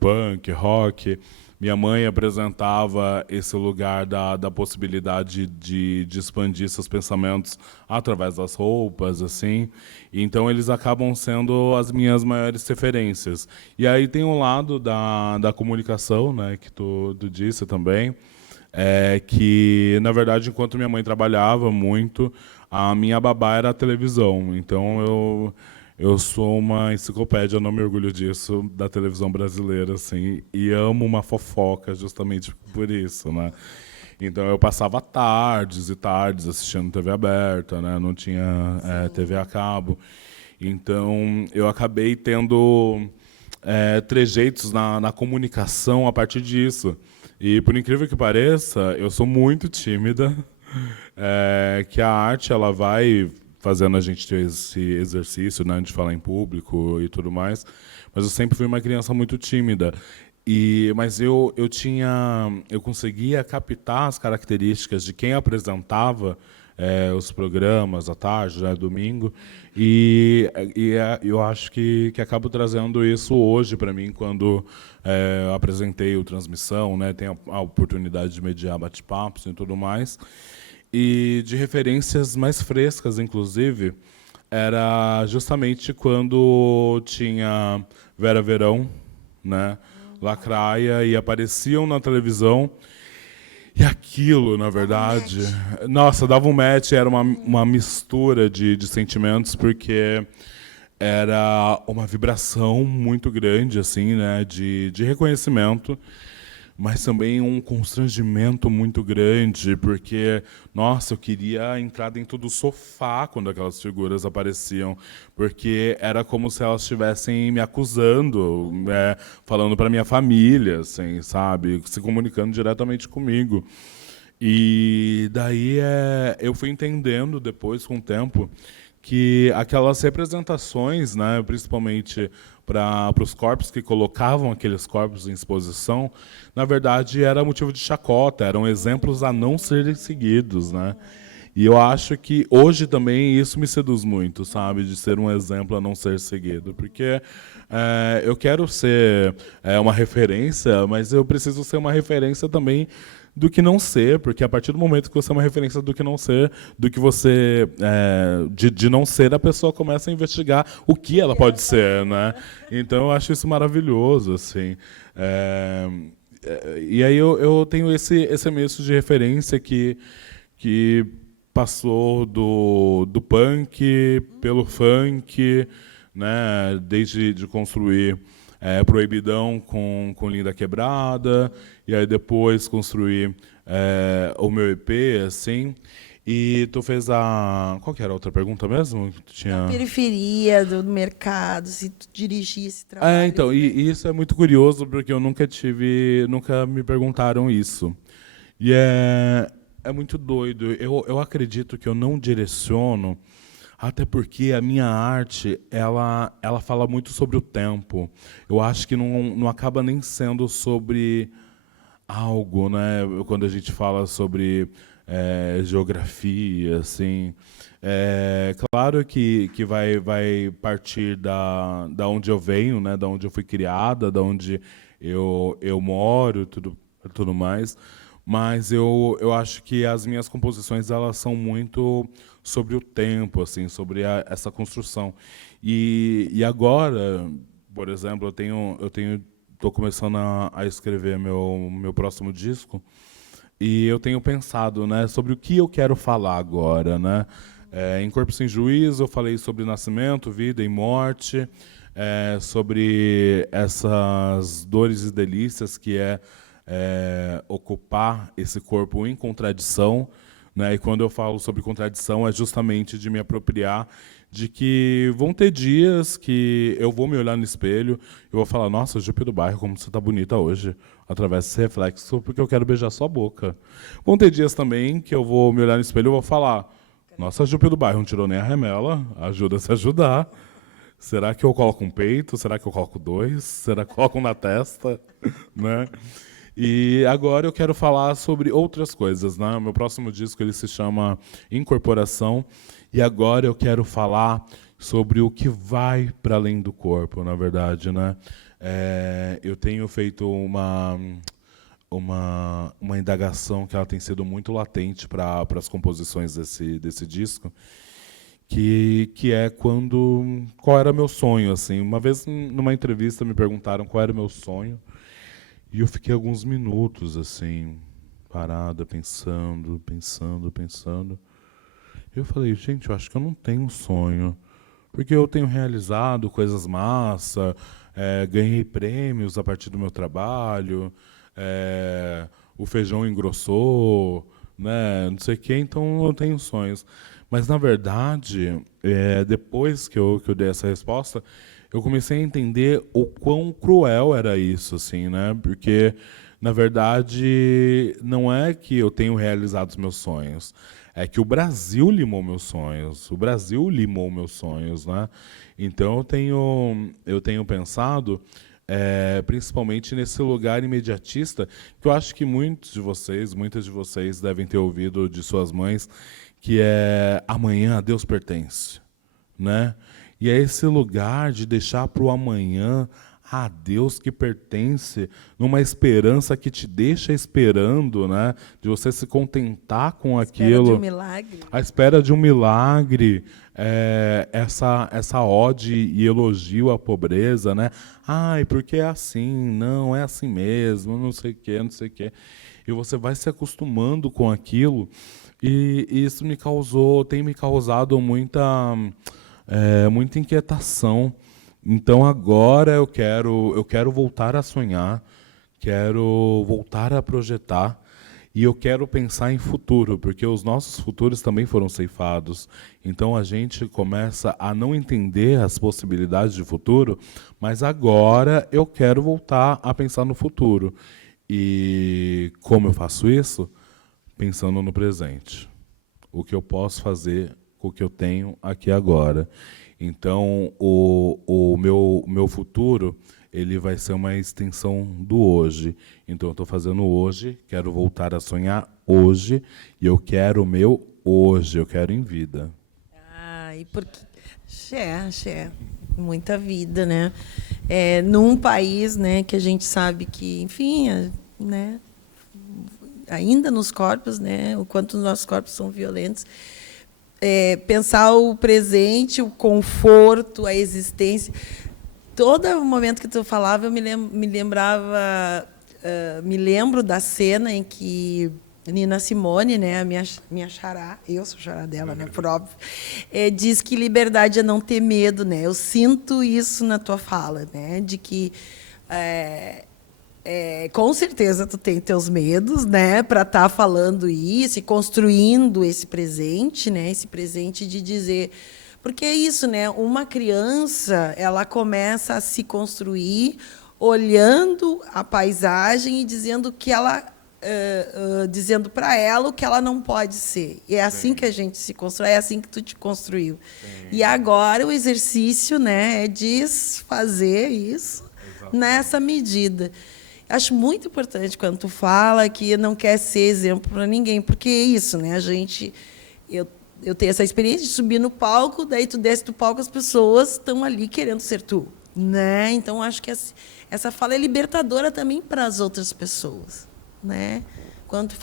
punk, rock. Minha mãe apresentava esse lugar da possibilidade de expandir seus pensamentos através das roupas, assim. E então eles acabam sendo as minhas maiores referências. E aí tem um lado da comunicação, né, que tu disse também, que, na verdade, enquanto minha mãe trabalhava muito, a minha babá era a televisão. Então eu sou uma enciclopédia, não me orgulho disso, da televisão brasileira, assim, e amo uma fofoca justamente por isso, né? Então eu passava tardes e tardes assistindo TV aberta, né? Não tinha TV a cabo. Então eu acabei tendo trejeitos na comunicação a partir disso. E por incrível que pareça, eu sou muito tímida, que a arte ela vai fazendo a gente ter esse exercício, né, de falar em público e tudo mais, mas eu sempre fui uma criança muito tímida. Mas eu conseguia captar as características de quem apresentava os programas à tarde, né, domingo, eu acho que acabo trazendo isso hoje para mim quando eu apresentei o Transmissão, né, tenho a oportunidade de mediar bate-papos e tudo mais, e de referências mais frescas, inclusive, era justamente quando tinha Vera Verão, né, Lacraia, e apareciam na televisão. E aquilo, na verdade, nossa, dava um match, era uma mistura de sentimentos, porque era uma vibração muito grande, assim, né, de reconhecimento, mas também um constrangimento muito grande, porque, nossa, eu queria entrar dentro do sofá quando aquelas figuras apareciam, porque era como se elas estivessem me acusando, falando para minha família, assim, sabe, se comunicando diretamente comigo. E daí eu fui entendendo depois, com o tempo, que aquelas representações, né, principalmente para os corpos que colocavam aqueles corpos em exposição, na verdade era motivo de chacota, eram exemplos a não serem seguidos, né? E eu acho que hoje também isso me seduz muito, sabe, de ser um exemplo a não ser seguido, porque eu quero ser uma referência, mas eu preciso ser uma referência também do que não ser, porque a partir do momento que você é uma referência do que não ser, do que você de não ser, a pessoa começa a investigar o que ela pode ser, né? Então eu acho isso maravilhoso, assim. E aí eu tenho esse misto de referência que passou do punk pelo funk, né? Desde de construir Proibidão com Linda Quebrada, e aí depois construir o meu EP, assim. E tu fez a... Qual que era a outra pergunta mesmo? Da periferia, do mercado, se tu dirigir esse trabalho. Então, e isso é muito curioso, porque eu nunca me perguntaram isso. E é muito doido. Eu acredito que eu não direciono, até porque a minha arte, ela fala muito sobre o tempo. Eu acho que não acaba nem sendo sobre algo, né? Quando a gente fala sobre geografia, assim, claro que vai partir da onde eu venho, né? Da onde eu fui criada, da onde eu moro, tudo mais. Mas eu acho que as minhas composições, elas são muito sobre o tempo, assim, sobre essa construção. E agora, por exemplo, estou começando a escrever meu próximo disco, e eu tenho pensado, né, sobre o que eu quero falar agora, né? Em Corpo Sem Juízo eu falei sobre nascimento, vida e morte, sobre essas dores e delícias que ocupar esse corpo em contradição, né? E quando eu falo sobre contradição, é justamente de me apropriar de que vão ter dias que eu vou me olhar no espelho e vou falar, nossa, Jupe do Bairro, como você está bonita hoje, através desse reflexo, porque eu quero beijar sua boca. Vão ter dias também que eu vou me olhar no espelho e vou falar, nossa, Jupe do Bairro, não tirou nem a remela, ajuda a se ajudar. Será que eu coloco um peito? Será que eu coloco dois? Será que eu coloco um na testa? Né? E agora eu quero falar sobre outras coisas, né? O meu próximo disco ele se chama Incorporação, e agora eu quero falar sobre o que vai para além do corpo, na verdade, né? Eu tenho feito uma indagação que ela tem sido muito latente para as composições desse disco, que é qual era meu sonho, assim. Uma vez numa entrevista me perguntaram qual era o meu sonho, e eu fiquei alguns minutos assim, parada, pensando. Eu falei, gente, eu acho que eu não tenho um sonho, porque eu tenho realizado coisas massa, ganhei prêmios a partir do meu trabalho, o feijão engrossou, né, não sei o quê, então eu tenho sonhos. Mas, na verdade, depois que eu dei essa resposta, eu comecei a entender o quão cruel era isso, assim, né? Porque, na verdade, não é que eu tenho realizado os meus sonhos, é que o Brasil limou meus sonhos. O Brasil limou meus sonhos, né? Então, eu tenho pensado principalmente nesse lugar imediatista, que eu acho que muitas de vocês devem ter ouvido de suas mães, que é amanhã a Deus pertence, né? E é esse lugar de deixar para o amanhã a Deus que pertence, numa esperança que te deixa esperando, né? De você se contentar com Espera de um aquilo. milagre. A espera de um milagre, essa ode e elogio à pobreza, né? Ai, porque é assim, não, é assim mesmo, não sei o quê, não sei o quê. E você vai se acostumando com aquilo, e isso tem me causado muita inquietação. Então agora eu quero voltar a sonhar, quero voltar a projetar e eu quero pensar em futuro, porque os nossos futuros também foram ceifados. Então a gente começa a não entender as possibilidades de futuro, mas agora eu quero voltar a pensar no futuro. E como eu faço isso? Pensando no presente. O que eu posso fazer com o que eu tenho aqui agora. Então, o meu futuro ele vai ser uma extensão do hoje. Então, eu estou fazendo hoje, quero voltar a sonhar hoje, e eu quero o meu hoje, eu quero em vida. E porque muita vida, né? Num país, né, que a gente sabe que, enfim, né, ainda nos corpos, né, o quanto os nossos corpos são violentos. Pensar o presente, o conforto, a existência. Todo o momento que tu falava, eu me lembro da cena em que Nina Simone, né, a minha xará, eu sou xará dela, né, por óbvio, diz que liberdade é não ter medo, né? Eu sinto isso na tua fala, né, de que com certeza tu tem teus medos, né, para estar falando isso e construindo esse presente, né, esse presente de dizer, porque é isso, né, uma criança ela começa a se construir olhando a paisagem e dizendo que ela dizendo para ela o que ela não pode ser. E é assim que a gente se constrói, é assim que tu te construiu. E agora o exercício, né, é de fazer isso nessa medida. Acho muito importante quando tu fala que não quer ser exemplo para ninguém, porque é isso, né? Eu tenho essa experiência de subir no palco, daí tu desce do palco, as pessoas estão ali querendo ser tu, né? Então acho que essa fala é libertadora também para as outras pessoas, né? Quando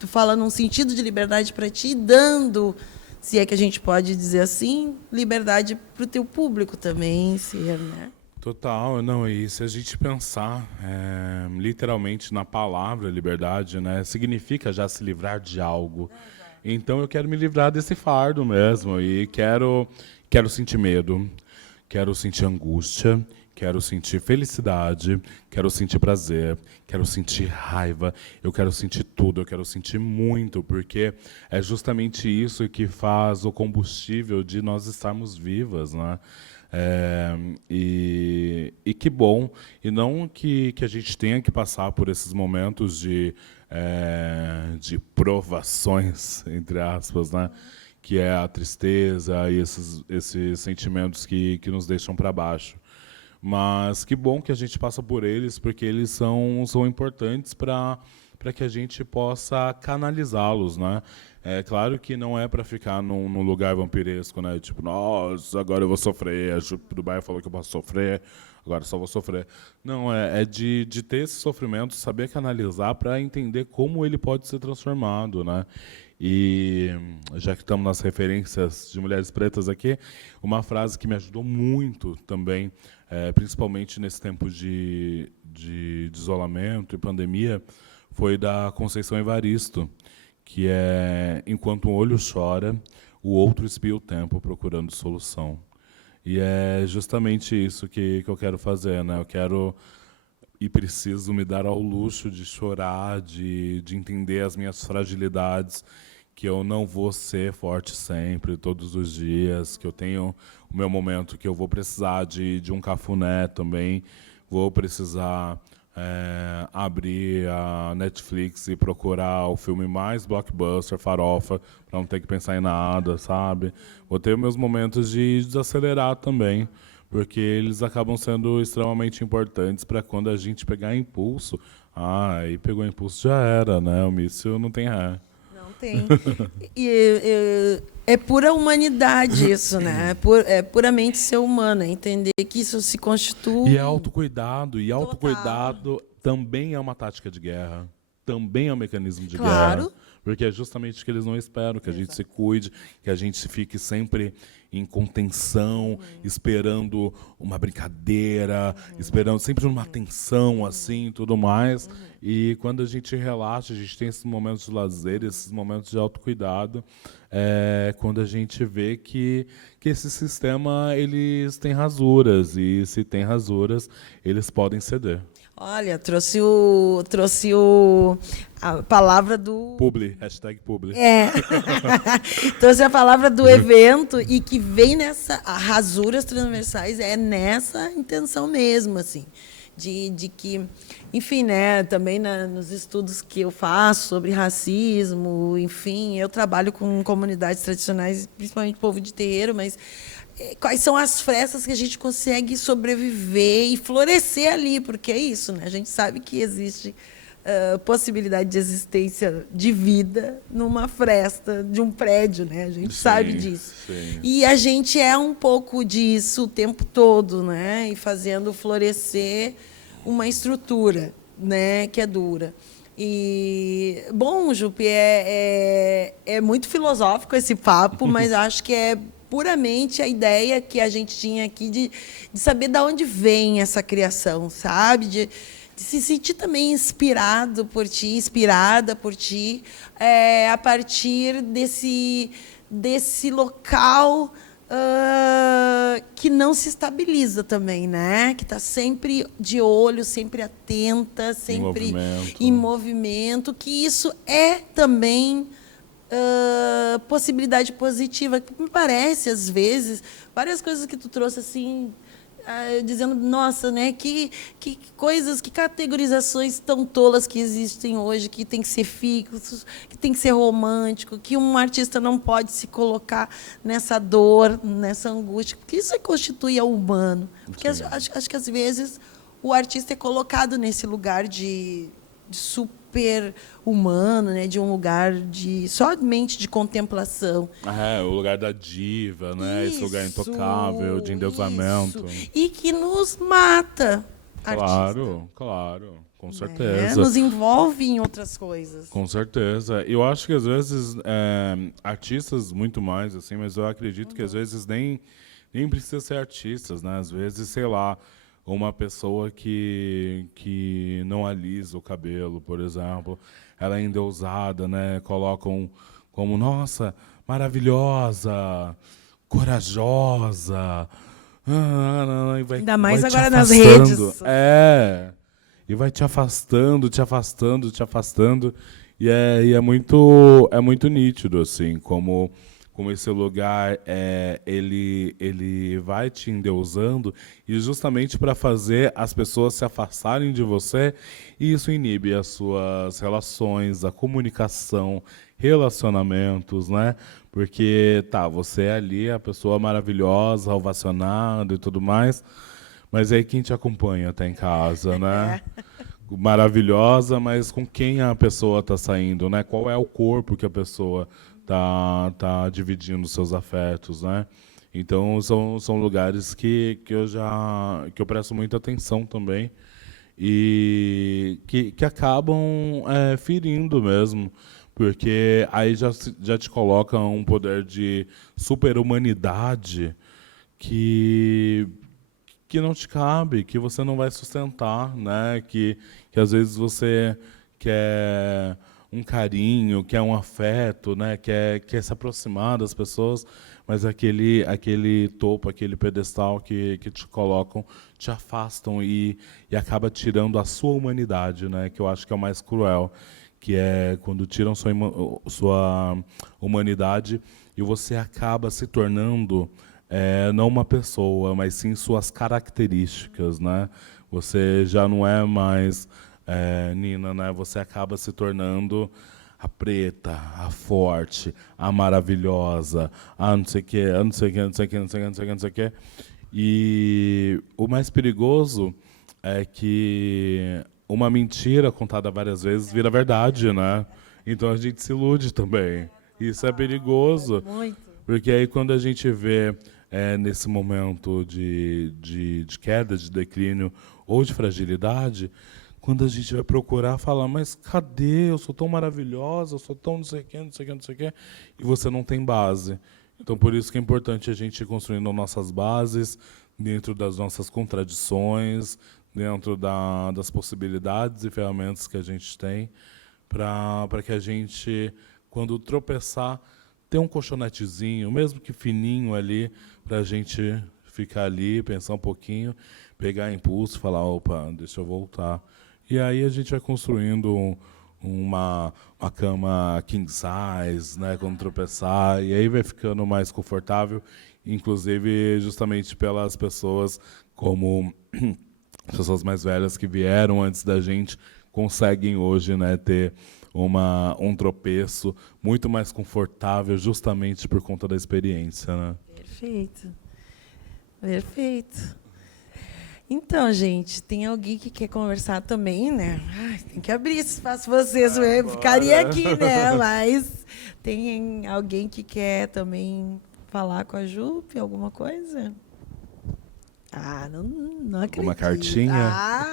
tu fala num sentido de liberdade para ti, dando, se é que a gente pode dizer assim, liberdade para o teu público também ser, né? Total, não, e se a gente pensar literalmente na palavra liberdade, né, significa já se livrar de algo. Então eu quero me livrar desse fardo mesmo e quero sentir medo, quero sentir angústia, quero sentir felicidade, quero sentir prazer, quero sentir raiva, eu quero sentir tudo, eu quero sentir muito, porque é justamente isso que faz o combustível de nós estarmos vivas, né? E que bom, e não que a gente tenha que passar por esses momentos de provações, entre aspas, né? Que é a tristeza e esses sentimentos que nos deixam para baixo. Mas que bom que a gente passa por eles, porque eles são importantes para que a gente possa canalizá-los, né? É claro que não é para ficar num lugar vampiresco, né? Tipo, nossa, agora eu vou sofrer, a Jupe do Bairro falou que eu posso sofrer, agora só vou sofrer. Não, é de ter esse sofrimento, saber canalizar para entender como ele pode ser transformado, né? E já que estamos nas referências de mulheres pretas aqui, uma frase que me ajudou muito também, principalmente nesse tempo de isolamento e pandemia, foi da Conceição Evaristo, que é: enquanto um olho chora, o outro espia o tempo procurando solução. E é justamente isso que eu quero fazer, né? Eu quero e preciso me dar ao luxo de chorar, de entender as minhas fragilidades, que eu não vou ser forte sempre, todos os dias, que eu tenho o meu momento que eu vou precisar de um cafuné também, vou precisar abrir a Netflix e procurar o filme mais blockbuster, farofa, para não ter que pensar em nada, sabe? Vou ter meus momentos de desacelerar também, porque eles acabam sendo extremamente importantes para quando a gente pegar impulso. Aí pegou impulso, já era, né? O míssil não tem ré. Não tem. É pura humanidade isso, né? É puramente ser humano, é entender que isso se constitui... E é autocuidado. E autocuidado também é uma tática de guerra. Também é um mecanismo de guerra. Porque é justamente que eles não esperam, que a gente se cuide, que a gente fique sempre em contenção, esperando uma brincadeira, esperando sempre uma atenção, assim, e tudo mais. E quando a gente relaxa, a gente tem esses momentos de lazer, esses momentos de autocuidado, quando a gente vê que esse sistema, eles têm rasuras, e se tem rasuras, eles podem ceder. Olha, trouxe a palavra do... Publi, hashtag Publi. Trouxe a palavra do evento e que vem nessa... Rasuras transversais é nessa intenção mesmo, assim. De que, enfim, né, também nos estudos que eu faço sobre racismo, enfim, eu trabalho com comunidades tradicionais, principalmente povo de terreiro, mas... Quais são as frestas que a gente consegue sobreviver e florescer ali, porque é isso, né? A gente sabe que existe possibilidade de existência de vida numa fresta de um prédio, né? A gente sabe disso. Sim. E a gente é um pouco disso o tempo todo, né? E fazendo florescer uma estrutura, né? Que é dura. E, bom, Jupi, é muito filosófico esse papo, mas acho que é puramente a ideia que a gente tinha aqui de saber de onde vem essa criação, sabe? De se sentir também inspirado por ti, inspirada por ti, a partir desse local que não se estabiliza também, né? Que está sempre de olho, sempre atenta, sempre em movimento, que isso é também possibilidade positiva, que me parece, às vezes, várias coisas que tu trouxe assim, dizendo, nossa, né, que coisas, que categorizações tão tolas que existem hoje, que tem que ser fixo, que tem que ser romântico, que um artista não pode se colocar nessa dor, nessa angústia, porque isso constitui o humano. Porque acho que, às vezes, o artista é colocado nesse lugar de super humano, né, de um lugar somente de contemplação. O lugar da diva, né? Esse lugar intocável, de endeusamento. E que nos mata. Claro, com certeza. Nos envolve em outras coisas. Com certeza. Eu acho que às vezes artistas muito mais, assim, mas eu acredito que às vezes nem precisa ser artistas, né? Às vezes, sei lá, uma pessoa que não alisa o cabelo, por exemplo, ela é endeusada, né? Colocam como, nossa, maravilhosa, corajosa. E vai, ainda mais vai agora nas redes. E vai te afastando. E é muito nítido, assim, como esse lugar ele vai te endeusando, e justamente para fazer as pessoas se afastarem de você, e isso inibe as suas relações, a comunicação, relacionamentos, né? Porque você é ali, a pessoa maravilhosa, ovacionada e tudo mais, mas aí quem te acompanha até em casa, né? Maravilhosa, mas com quem a pessoa está saindo, né? Qual é o corpo que a pessoa tá dividindo seus afetos, né? Então são lugares que eu presto muita atenção também, e que acabam ferindo mesmo, porque aí já te coloca um poder de super-humanidade que não te cabe, que você não vai sustentar, né? Que às vezes você quer um carinho, quer um afeto, né? Quer se aproximar das pessoas, mas aquele topo, aquele pedestal que te colocam, te afastam e acaba tirando a sua humanidade, né? Que eu acho que é o mais cruel, que é quando tiram sua humanidade e você acaba se tornando não uma pessoa, mas sim suas características, né? Você já não é mais Nina, né? Você acaba se tornando a preta, a forte, a maravilhosa, a não sei o quê, a não sei o quê, não sei o quê, não sei o quê, não sei o quê, não sei o quê. E o mais perigoso é que uma mentira contada várias vezes vira verdade, né? Então a gente se ilude também. Isso é perigoso. Muito. Porque aí quando a gente vê nesse momento de queda, de declínio ou de fragilidade, quando a gente vai procurar falar, mas cadê? Eu sou tão maravilhosa, eu sou tão não sei o quê, não sei o quê, não sei o quê, e você não tem base. Então, por isso que é importante a gente ir construindo nossas bases dentro das nossas contradições, dentro das possibilidades e ferramentas que a gente tem, para que a gente, quando tropeçar, tenha um colchonetezinho, mesmo que fininho ali, para a gente ficar ali, pensar um pouquinho, pegar impulso e falar, opa, deixa eu voltar. E aí a gente vai construindo uma cama king size, né, quando tropeçar, e aí vai ficando mais confortável, inclusive justamente pelas pessoas como pessoas mais velhas que vieram antes da gente, conseguem hoje, né, ter um tropeço muito mais confortável, justamente por conta da experiência, né? Perfeito. Perfeito. Então, gente, tem alguém que quer conversar também, né? Ai, tem que abrir esse espaço para vocês. Eu ficaria aqui, né? Mas tem alguém que quer também falar com a Jupe, alguma coisa? Ah, não acredito. Uma cartinha? Ah!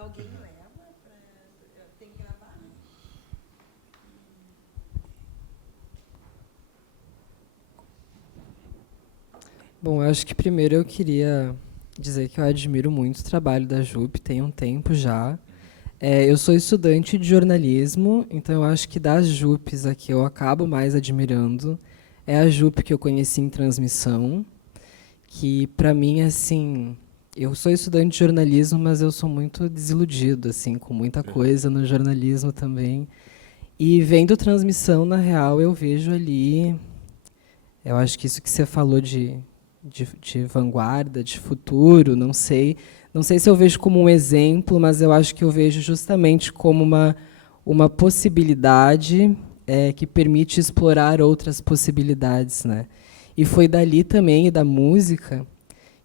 Alguém leva para... Tem que gravar, né? Bom, eu acho que primeiro eu queria dizer que eu admiro muito o trabalho da Jupe, tem um tempo já. Eu sou estudante de jornalismo, então eu acho que das Jupes a que eu acabo mais admirando é a Jupe que eu conheci em transmissão, que para mim, assim, eu sou estudante de jornalismo, mas eu sou muito desiludido, assim, com muita coisa no jornalismo também. E vendo transmissão, na real, eu vejo ali, eu acho que isso que você falou de vanguarda, de futuro, não sei se eu vejo como um exemplo, mas eu acho que eu vejo justamente como uma possibilidade que permite explorar outras possibilidades, né? E foi dali também, e da música,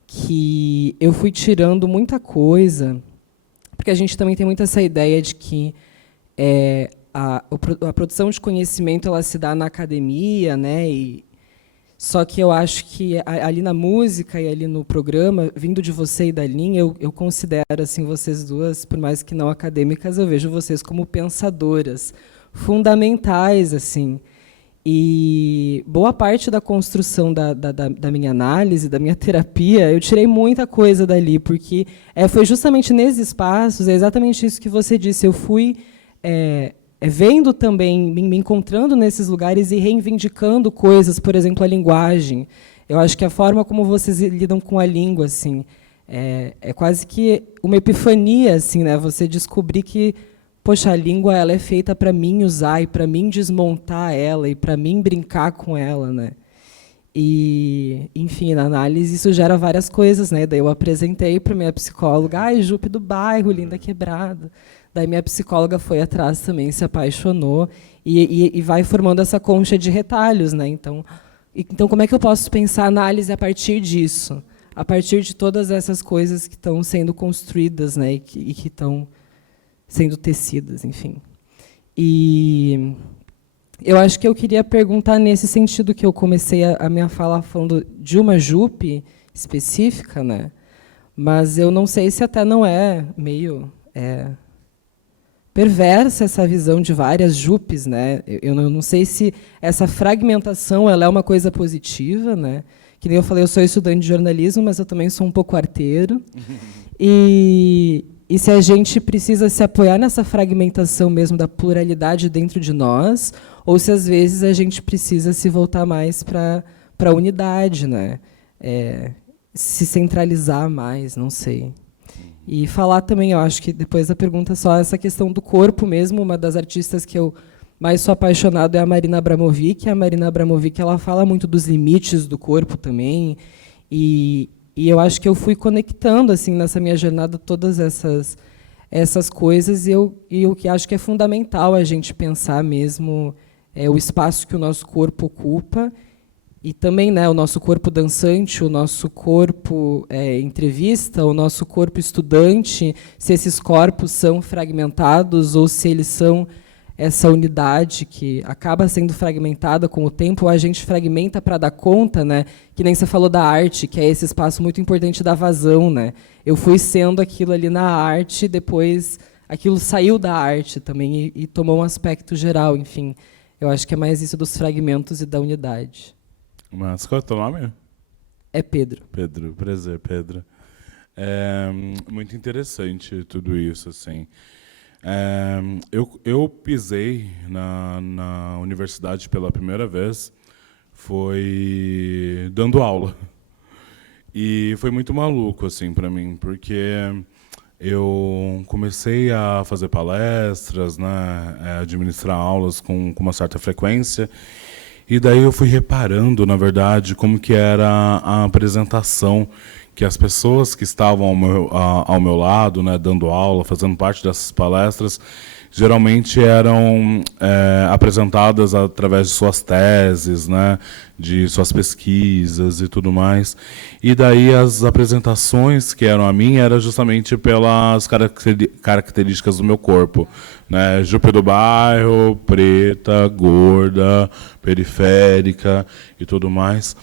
que eu fui tirando muita coisa, porque a gente também tem muito essa ideia de que a produção de conhecimento ela se dá na academia, né? Só que eu acho que ali na música e ali no programa, vindo de você e da Lin, eu considero assim, vocês duas, por mais que não acadêmicas, eu vejo vocês como pensadoras fundamentais, assim. E boa parte da construção da minha análise, da minha terapia, eu tirei muita coisa dali, porque foi justamente nesses espaços, é exatamente isso que você disse, eu fui vendo também, me encontrando nesses lugares e reivindicando coisas, por exemplo, a linguagem. Eu acho que a forma como vocês lidam com a língua, assim, é quase que uma epifania, assim, né? Você descobrir que, poxa, a língua ela é feita para mim usar e para mim desmontar ela e para mim brincar com ela, né? E, enfim, na análise isso gera várias coisas, né? Daí eu apresentei para minha psicóloga, ai, Jupe do bairro, linda quebrada. Daí minha psicóloga foi atrás também, se apaixonou e vai formando essa concha de retalhos, né? Então, como é que eu posso pensar a análise a partir disso? A partir de todas essas coisas que estão sendo construídas, né? E que estão sendo tecidas, enfim. E eu acho que eu queria perguntar nesse sentido que eu comecei a minha fala falando de uma Jupe específica, né? Mas eu não sei se até não é meio perversa essa visão de várias Jupes, né? Eu não sei se essa fragmentação ela é uma coisa positiva, né? Que nem eu falei, eu sou estudante de jornalismo, mas eu também sou um pouco arteiro. E se a gente precisa se apoiar nessa fragmentação mesmo da pluralidade dentro de nós, ou se às vezes a gente precisa se voltar mais para a unidade, né? Se centralizar mais, não sei. E falar também, eu acho que depois da pergunta só essa questão do corpo mesmo, uma das artistas que eu mais sou apaixonado é a Marina Abramovic. A Marina Abramovic ela fala muito dos limites do corpo também, e eu acho que eu fui conectando assim nessa minha jornada todas essas coisas, e eu acho que é fundamental a gente pensar mesmo o espaço que o nosso corpo ocupa E também, né, o nosso corpo dançante, o nosso corpo entrevista, o nosso corpo estudante, se esses corpos são fragmentados ou se eles são essa unidade que acaba sendo fragmentada com o tempo, ou a gente fragmenta para dar conta, né? Que nem você falou da arte, que é esse espaço muito importante da vazão, né? Eu fui sendo aquilo ali na arte, depois aquilo saiu da arte também e tomou um aspecto geral, enfim. Eu acho que é mais isso dos fragmentos e da unidade. Mas qual é o teu nome? É Pedro. Pedro, prazer, Pedro. É muito interessante tudo isso, assim. Eu pisei na universidade pela primeira vez, foi dando aula. E foi muito maluco, assim, para mim, porque eu comecei a fazer palestras, né, administrar aulas com uma certa frequência, e daí eu fui reparando, na verdade, como que era a apresentação que as pessoas que estavam ao meu lado, né, dando aula, fazendo parte dessas palestras, geralmente eram apresentadas através de suas teses, né, de suas pesquisas e tudo mais. E daí as apresentações que eram a minha eram justamente pelas características do meu corpo, né, Jupe do bairro, preta, gorda, periférica e tudo mais.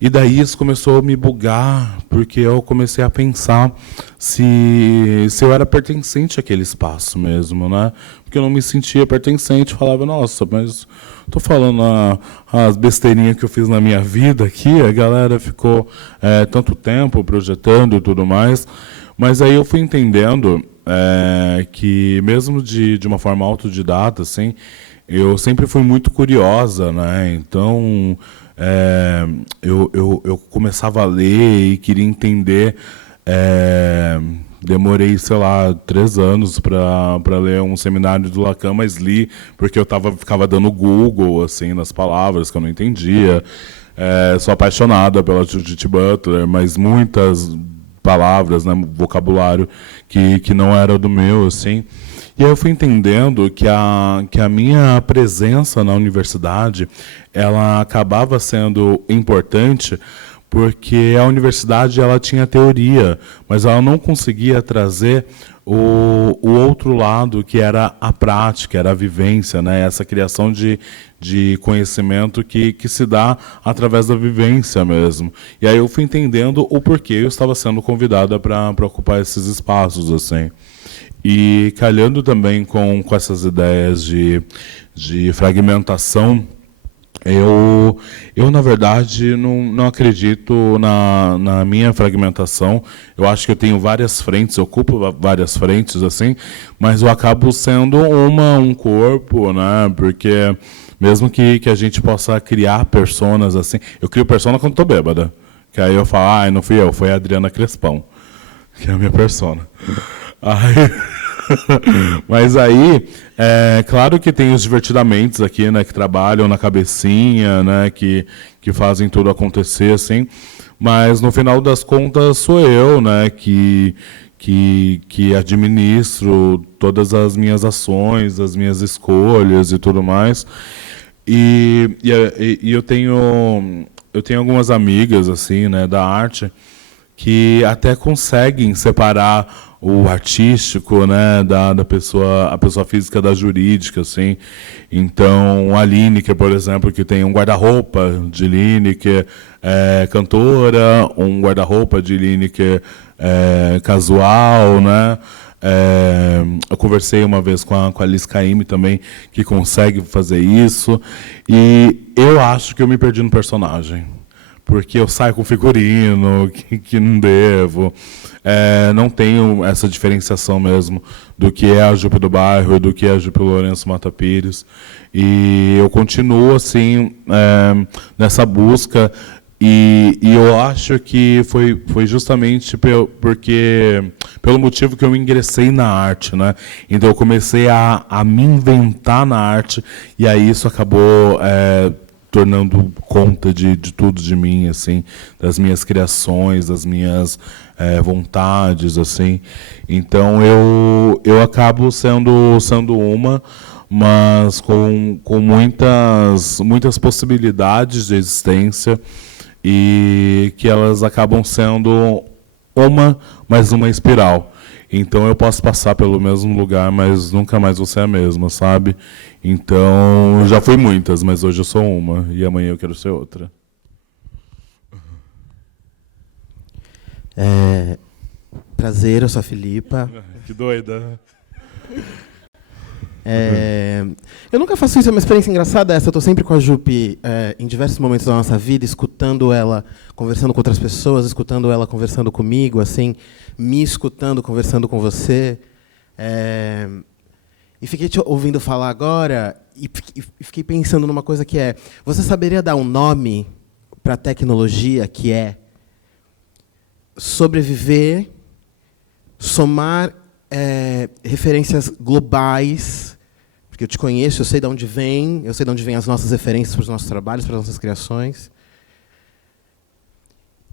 E daí isso começou a me bugar, porque eu comecei a pensar se eu era pertencente àquele espaço mesmo, né? Porque eu não me sentia pertencente, falava, nossa, mas tô falando as besteirinhas que eu fiz na minha vida aqui, a galera ficou tanto tempo projetando e tudo mais, mas aí eu fui entendendo que mesmo de uma forma autodidata, assim, eu sempre fui muito curiosa, né? Então eu começava a ler e queria entender. Demorei, sei lá, 3 anos para ler um seminário do Lacan, mas li porque eu ficava dando Google assim, nas palavras que eu não entendia. Sou apaixonada pela Judith Butler, mas muitas palavras, né, vocabulário que não era do meu, assim. E aí eu fui entendendo que a minha presença na universidade, ela acabava sendo importante porque a universidade ela tinha teoria, mas ela não conseguia trazer o outro lado, que era a prática, era a vivência, né? Essa criação de conhecimento que se dá através da vivência mesmo. E aí eu fui entendendo o porquê eu estava sendo convidada para ocupar esses espaços, assim. E calhando também com essas ideias de fragmentação, eu na verdade, não acredito na minha fragmentação. Eu acho que eu tenho várias frentes, eu ocupo várias frentes, assim, mas eu acabo sendo um corpo, né? Porque mesmo que a gente possa criar personas, assim, eu crio persona quando estou bêbada. Que aí eu falo, não fui eu, foi a Adriana Crespão, que é a minha persona. Mas aí, claro que tem os divertidamente aqui, né, que trabalham na cabecinha, né, que fazem tudo acontecer, assim, mas no final das contas sou eu, né, que administro todas as minhas ações, as minhas escolhas e tudo mais. E eu tenho algumas amigas, assim, né, da arte, que até conseguem separar o artístico, né, a pessoa física da jurídica, assim. Então, a Lineker, por exemplo, que tem um guarda-roupa de Lineker cantora, um guarda-roupa de Lineker casual, né. Eu conversei uma vez com a Liz Caymmi também, que consegue fazer isso, e eu acho que eu me perdi no personagem, porque eu saio com figurino que não devo, não tenho essa diferenciação mesmo do que é a Jupe do bairro e do que é a Jupe Lourenço Mata Pires, e eu continuo assim nessa busca, e eu acho que foi justamente pelo motivo que eu ingressei na arte, né? Então eu comecei a me inventar na arte, e aí isso acabou tornando conta de tudo de mim, assim, das minhas criações, das minhas vontades, assim. Então eu acabo sendo uma, mas com muitas possibilidades de existência e que elas acabam sendo mais uma espiral. Então eu posso passar pelo mesmo lugar, mas nunca mais vou ser a mesma, sabe? Então já fui muitas, mas hoje eu sou uma e amanhã eu quero ser outra. Prazer, eu sou a Filipa. Que doida. Eu nunca faço isso, é uma experiência engraçada essa. Eu estou sempre com a Jupi em diversos momentos da nossa vida, escutando ela, conversando com outras pessoas, escutando ela, conversando comigo, assim, me escutando, conversando com você. E fiquei te ouvindo falar agora e fiquei pensando numa coisa que é: você saberia dar um nome para a tecnologia que é sobreviver, somar referências globais, porque eu te conheço, eu sei de onde vem as nossas referências para os nossos trabalhos, para as nossas criações,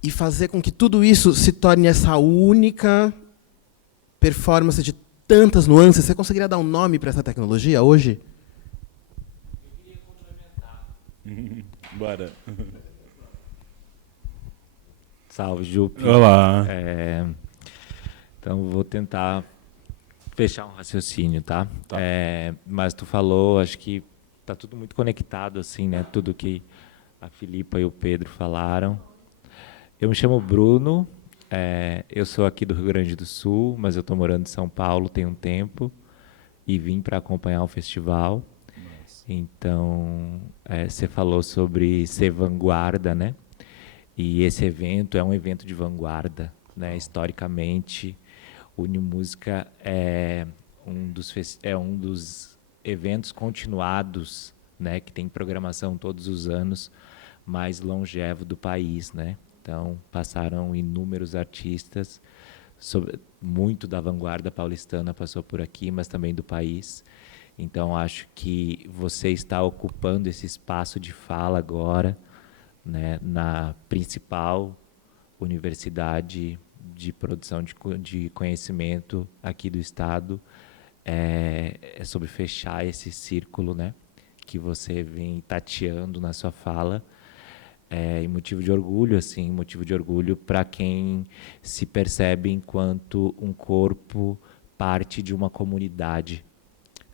e fazer com que tudo isso se torne essa única performance de tantas nuances? Você conseguiria dar um nome para essa tecnologia hoje? Eu queria complementar. Bora. Salve, Jupi. Olá. Então, vou tentar fechar um raciocínio, tá? Mas tu falou, acho que tá tudo muito conectado, assim, né? Tudo que a Filipa e o Pedro falaram. Eu me chamo Bruno, eu sou aqui do Rio Grande do Sul, mas eu estou morando em São Paulo tem um tempo e vim para acompanhar o festival. Nossa. Então, você falou sobre ser vanguarda, né? E esse evento é um evento de vanguarda, né? Historicamente, Unimúsica é um dos eventos continuados, né? Que tem programação todos os anos, mais longevo do país, né? Então, passaram inúmeros artistas, muito da vanguarda paulistana passou por aqui, mas também do país. Então, acho que você está ocupando esse espaço de fala agora, né, na principal universidade de produção de conhecimento aqui do Estado, sobre fechar esse círculo, né, que você vem tateando na sua fala. E motivo de orgulho, assim, motivo de orgulho para quem se percebe enquanto um corpo parte de uma comunidade,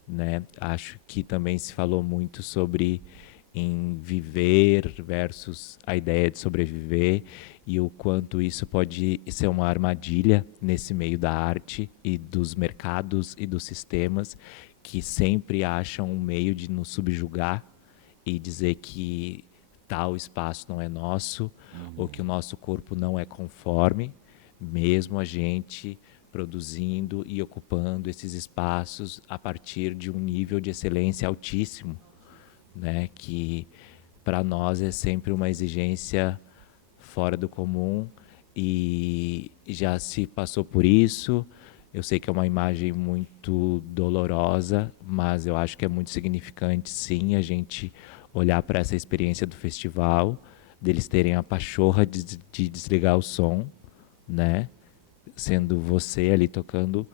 né? Acho que também se falou muito sobre em viver versus a ideia de sobreviver e o quanto isso pode ser uma armadilha nesse meio da arte e dos mercados e dos sistemas que sempre acham um meio de nos subjugar e dizer que tal espaço não é nosso, ou que o nosso corpo não é conforme, mesmo a gente produzindo e ocupando esses espaços a partir de um nível de excelência altíssimo, né, que para nós é sempre uma exigência fora do comum e já se passou por isso. Eu sei que é uma imagem muito dolorosa, mas eu acho que é muito significante, sim, a gente olhar para essa experiência do festival, deles terem a pachorra de desligar o som, né? Sendo você ali tocando,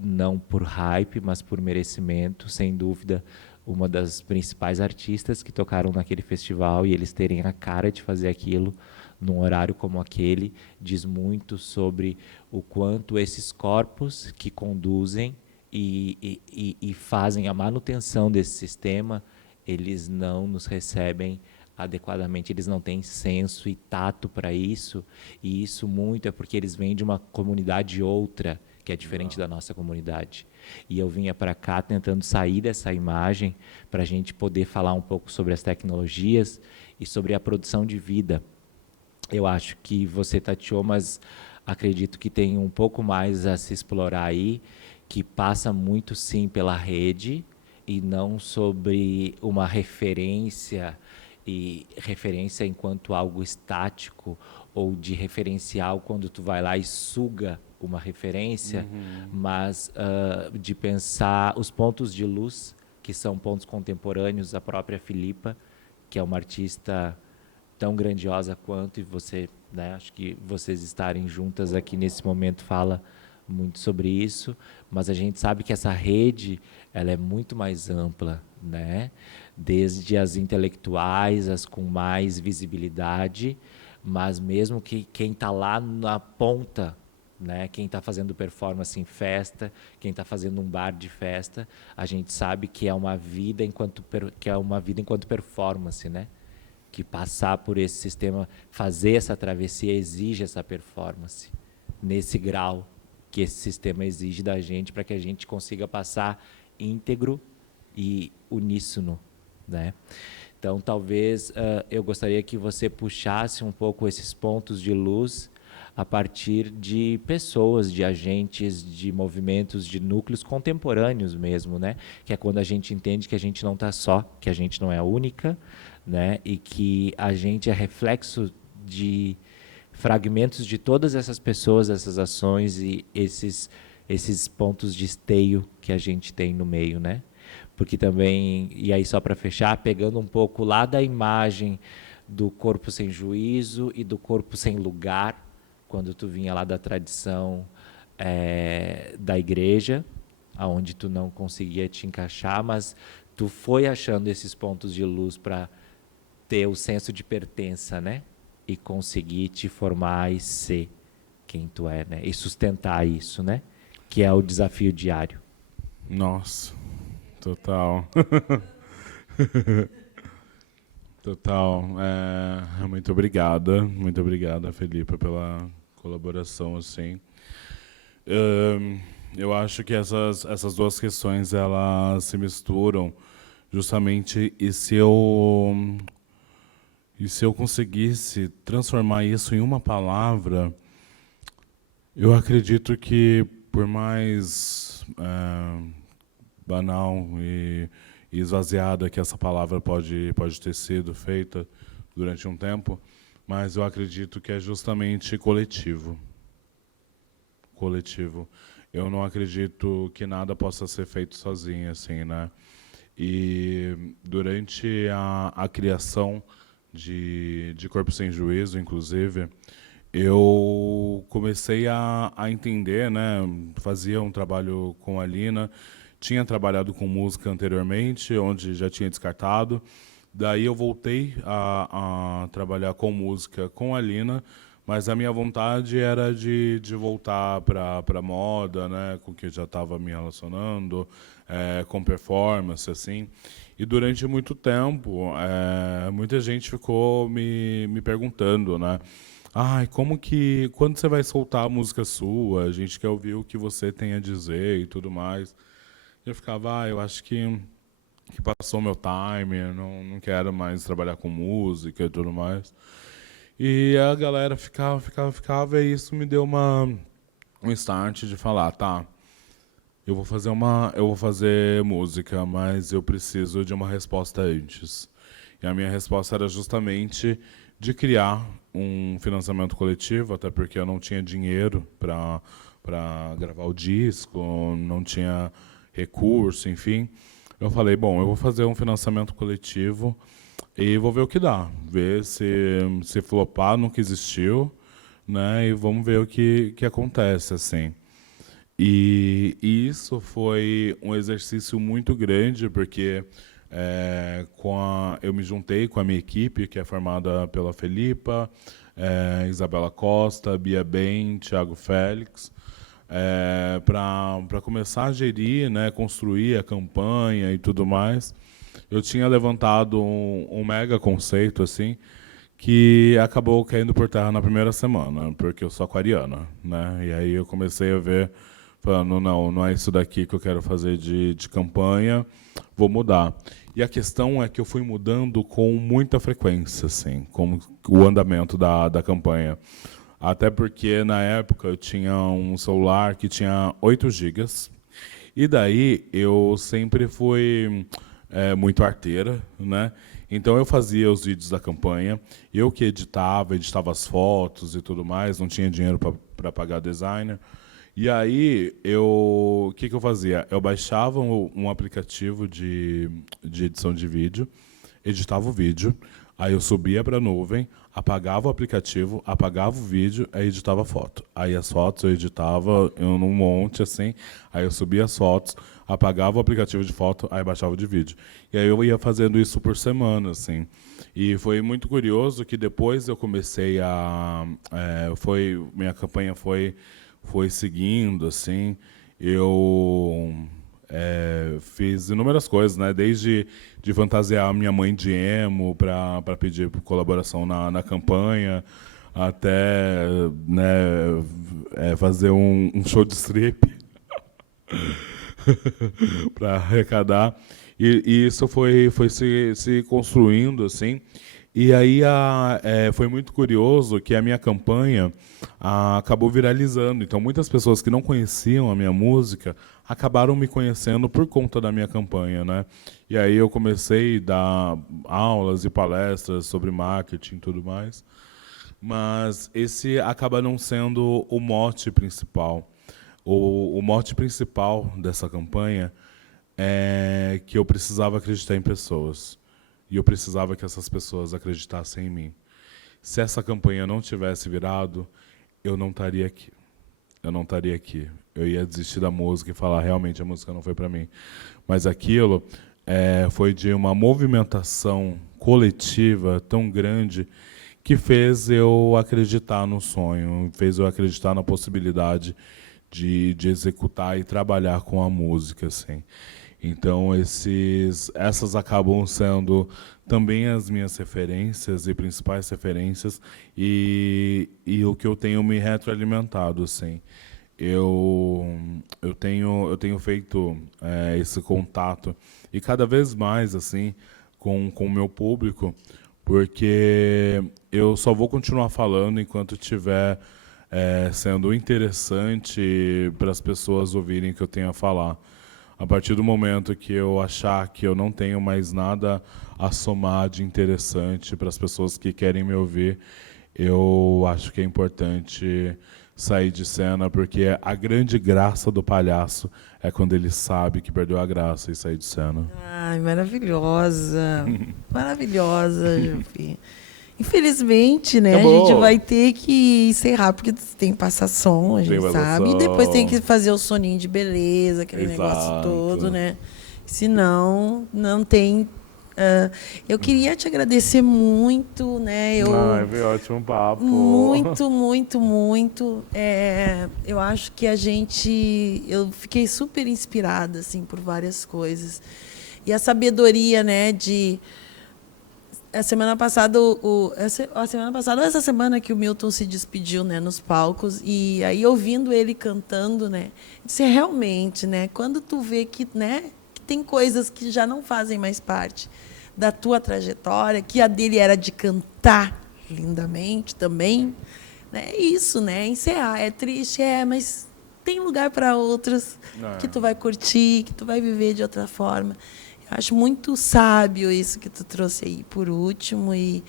não por hype, mas por merecimento, sem dúvida, uma das principais artistas que tocaram naquele festival, e eles terem a cara de fazer aquilo num horário como aquele, diz muito sobre o quanto esses corpos que conduzem e fazem a manutenção desse sistema, eles não nos recebem adequadamente, eles não têm senso e tato para isso, e isso muito é porque eles vêm de uma comunidade outra, que é diferente da nossa comunidade. E eu vinha para cá tentando sair dessa imagem para a gente poder falar um pouco sobre as tecnologias e sobre a produção de vida. Eu acho que você tateou, mas acredito que tem um pouco mais a se explorar aí, que passa muito, sim, pela rede, e não sobre uma referência, e referência enquanto algo estático, ou de referencial quando tu vai lá e suga uma referência, mas de pensar os pontos de luz, que são pontos contemporâneos, a própria Filipa, que é uma artista tão grandiosa quanto, e você, né, acho que vocês estarem juntas aqui nesse momento fala muito sobre isso, mas a gente sabe que essa rede ela é muito mais ampla, né? Desde as intelectuais, as com mais visibilidade, mas mesmo que quem está lá na ponta, né? Quem está fazendo performance em festa, quem está fazendo um bar de festa, a gente sabe que é uma vida enquanto performance, né? Que passar por esse sistema, fazer essa travessia exige essa performance nesse grau que esse sistema exige da gente para que a gente consiga passar íntegro e uníssono, né? Então, talvez eu gostaria que você puxasse um pouco esses pontos de luz a partir de pessoas, de agentes, de movimentos, de núcleos contemporâneos mesmo, né? Que é quando a gente entende que a gente não está só, que a gente não é única, né? E que a gente é reflexo de fragmentos de todas essas pessoas, essas ações e esses pontos de esteio que a gente tem no meio, né? Porque também, e aí só para fechar, pegando um pouco lá da imagem do corpo sem juízo e do corpo sem lugar, quando tu vinha lá da tradição da igreja, aonde tu não conseguia te encaixar, mas tu foi achando esses pontos de luz para ter o senso de pertença, né? E conseguir te formar e ser quem tu é, né? E sustentar isso, né? Que é o desafio diário. Nossa, total. Total. Muito obrigada, Felipe, pela colaboração, assim. Eu acho que essas duas questões elas se misturam justamente, e se eu conseguisse transformar isso em uma palavra, eu acredito que, por mais banal e esvaziada que essa palavra pode ter sido feita durante um tempo, mas eu acredito que é justamente coletivo. Coletivo. Eu não acredito que nada possa ser feito sozinho, assim, né? E durante a criação de Corpo Sem Juízo, inclusive, eu comecei a entender, né? Fazia um trabalho com a Lina, tinha trabalhado com música anteriormente, onde já tinha descartado. Daí eu voltei a trabalhar com música com a Lina, mas a minha vontade era de voltar para moda, né? Com que eu já estava me relacionando, com performance, assim. E durante muito tempo, muita gente ficou me perguntando, né? Ai, quando você vai soltar a música sua? A gente quer ouvir o que você tem a dizer e tudo mais. Eu ficava, eu acho que passou meu time, não quero mais trabalhar com música e tudo mais. E a galera ficava, e isso me deu um start de falar, tá, eu vou fazer música, mas eu preciso de uma resposta antes. E a minha resposta era justamente de criar um financiamento coletivo, até porque eu não tinha dinheiro para gravar o disco, não tinha recurso, enfim. Eu falei, bom, eu vou fazer um financiamento coletivo e vou ver o que dá, ver se flopar nunca existiu, né? E vamos ver o que acontece, assim. E isso foi um exercício muito grande, porque eu me juntei com a minha equipe, que é formada pela Felipa, Isabela Costa, Bia Ben, Thiago Félix, para começar a gerir, né, construir a campanha e tudo mais. Eu tinha levantado um mega conceito, assim, que acabou caindo por terra na primeira semana, porque eu sou aquariana, né? E aí eu comecei a ver, falando, não é isso daqui que eu quero fazer de campanha, vou mudar. E a questão é que eu fui mudando com muita frequência, assim, como o andamento da campanha. Até porque, na época, eu tinha um celular que tinha 8 GB, e daí eu sempre fui muito arteira, né? Então eu fazia os vídeos da campanha, eu que editava as fotos e tudo mais, não tinha dinheiro para pagar designer. E aí, o que eu fazia? Eu baixava um aplicativo de edição de vídeo, editava o vídeo, Aí eu subia para a nuvem, apagava o aplicativo, apagava o vídeo, aí editava a foto. Aí as fotos eu editava num monte, assim, aí eu subia as fotos, apagava o aplicativo de foto, aí baixava o de vídeo. E aí eu ia fazendo isso por semana, assim. E foi muito curioso que depois eu comecei a... minha campanha foi seguindo, assim. Eu fiz inúmeras coisas, né? Desde de fantasiar a minha mãe de emo para pedir colaboração na campanha, até, né, fazer um show de strip para arrecadar. E isso foi se construindo, assim. E aí foi muito curioso que a minha campanha acabou viralizando. Então, muitas pessoas que não conheciam a minha música acabaram me conhecendo por conta da minha campanha, né? E aí eu comecei a dar aulas e palestras sobre marketing e tudo mais. Mas esse acaba não sendo o mote principal. O mote principal dessa campanha é que eu precisava acreditar em pessoas. E eu precisava que essas pessoas acreditassem em mim. Se essa campanha não tivesse virado, eu não estaria aqui. Eu não estaria aqui. Eu ia desistir da música e falar, realmente, a música não foi para mim. Mas aquilo foi de uma movimentação coletiva tão grande que fez eu acreditar no sonho, fez eu acreditar na possibilidade de executar e trabalhar com a música, assim. Então, essas acabam sendo também as minhas referências e principais referências e o que eu tenho me retroalimentado, assim. Eu tenho feito esse contato e cada vez mais, assim, com o meu público, porque eu só vou continuar falando enquanto estiver sendo interessante para as pessoas ouvirem o que eu tenho a falar. A partir do momento que eu achar que eu não tenho mais nada a somar de interessante para as pessoas que querem me ouvir, eu acho que é importante sair de cena, porque a grande graça do palhaço é quando ele sabe que perdeu a graça e sair de cena. Ai, maravilhosa. Maravilhosa, Jupi. Infelizmente, né, Acabou. a gente vai ter que encerrar, porque tem que passar som, a gente Tem sabe. E som. depois tem que fazer o soninho de beleza, aquele Exato. negócio todo, né? Senão, não tem... eu queria te agradecer muito, né? Foi ótimo papo. Muito, muito, muito. Eu acho que eu fiquei super inspirada, assim, por várias coisas. E a sabedoria, né, a semana passada, essa semana que o Milton se despediu, né, nos palcos, e aí ouvindo ele cantando, né, disse, realmente, né, quando tu vê que, né, que tem coisas que já não fazem mais parte da tua trajetória, que a dele era de cantar lindamente também, né, isso, né, encerrar, é triste, mas tem lugar para outros que tu vai curtir, que tu vai viver de outra forma. Eu acho muito sábio isso que tu trouxe aí por último e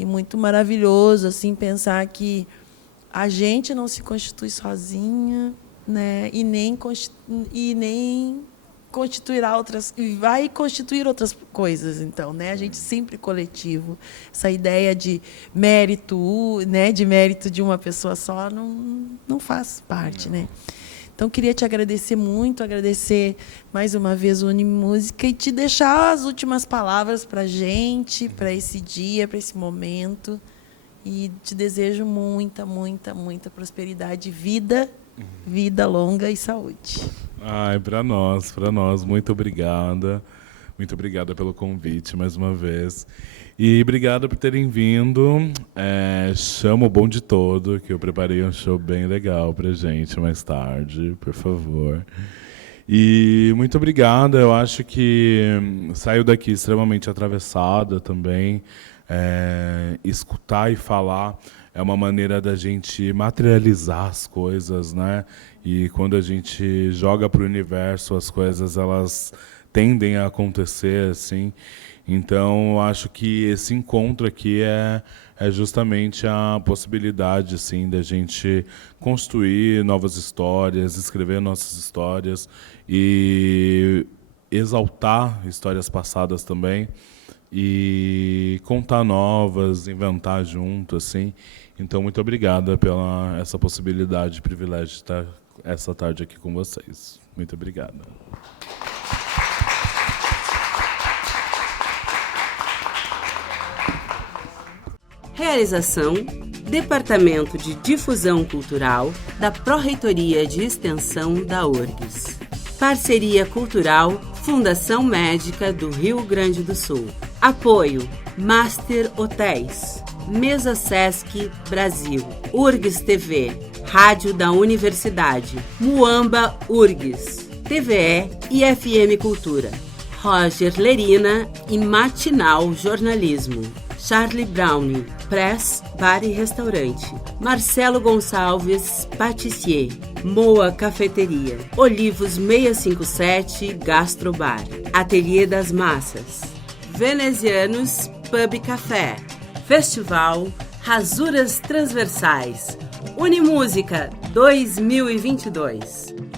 muito maravilhoso, assim, pensar que a gente não se constitui sozinha, né, e nem constituirá outras, e vai constituir outras coisas, então, né, a gente sempre coletivo. Essa ideia de mérito, né, de uma pessoa só não faz parte, né? Então, queria te agradecer muito, agradecer mais uma vez o Unimúsica e te deixar as últimas palavras para a gente, para esse dia, para esse momento. E te desejo muita, muita, muita prosperidade, vida longa e saúde. Ai, para nós. Muito obrigada. Muito obrigada pelo convite mais uma vez. E obrigado por terem vindo. Chama o bonde todo, que eu preparei um show bem legal pra gente mais tarde, por favor. E muito obrigado. Eu acho que saiu daqui extremamente atravessada também. Escutar e falar é uma maneira da gente materializar as coisas, né? E quando a gente joga para o universo, as coisas elas tendem a acontecer, assim. Então, eu acho que esse encontro aqui é justamente a possibilidade, assim, da gente construir novas histórias, escrever nossas histórias e exaltar histórias passadas também, e contar novas, inventar junto, assim. Então, muito obrigada pela essa possibilidade, privilégio de estar essa tarde aqui com vocês. Muito obrigada. Realização: Departamento de Difusão Cultural da Pró-Reitoria de Extensão da URGS. Parceria Cultural Fundação Médica do Rio Grande do Sul. Apoio: Master Hotéis, Mesa Sesc Brasil, URGS TV, Rádio da Universidade, Muamba URGS, TVE e FM Cultura, Roger Lerina e Matinal Jornalismo, Charlie Brownie, Press, Bar e Restaurante, Marcelo Gonçalves, Patissier, Moa Cafeteria, Olivos 657, Gastrobar, Ateliê das Massas, Venezianos, Pub Café, Festival Rasuras Transversais, Unimúsica 2022.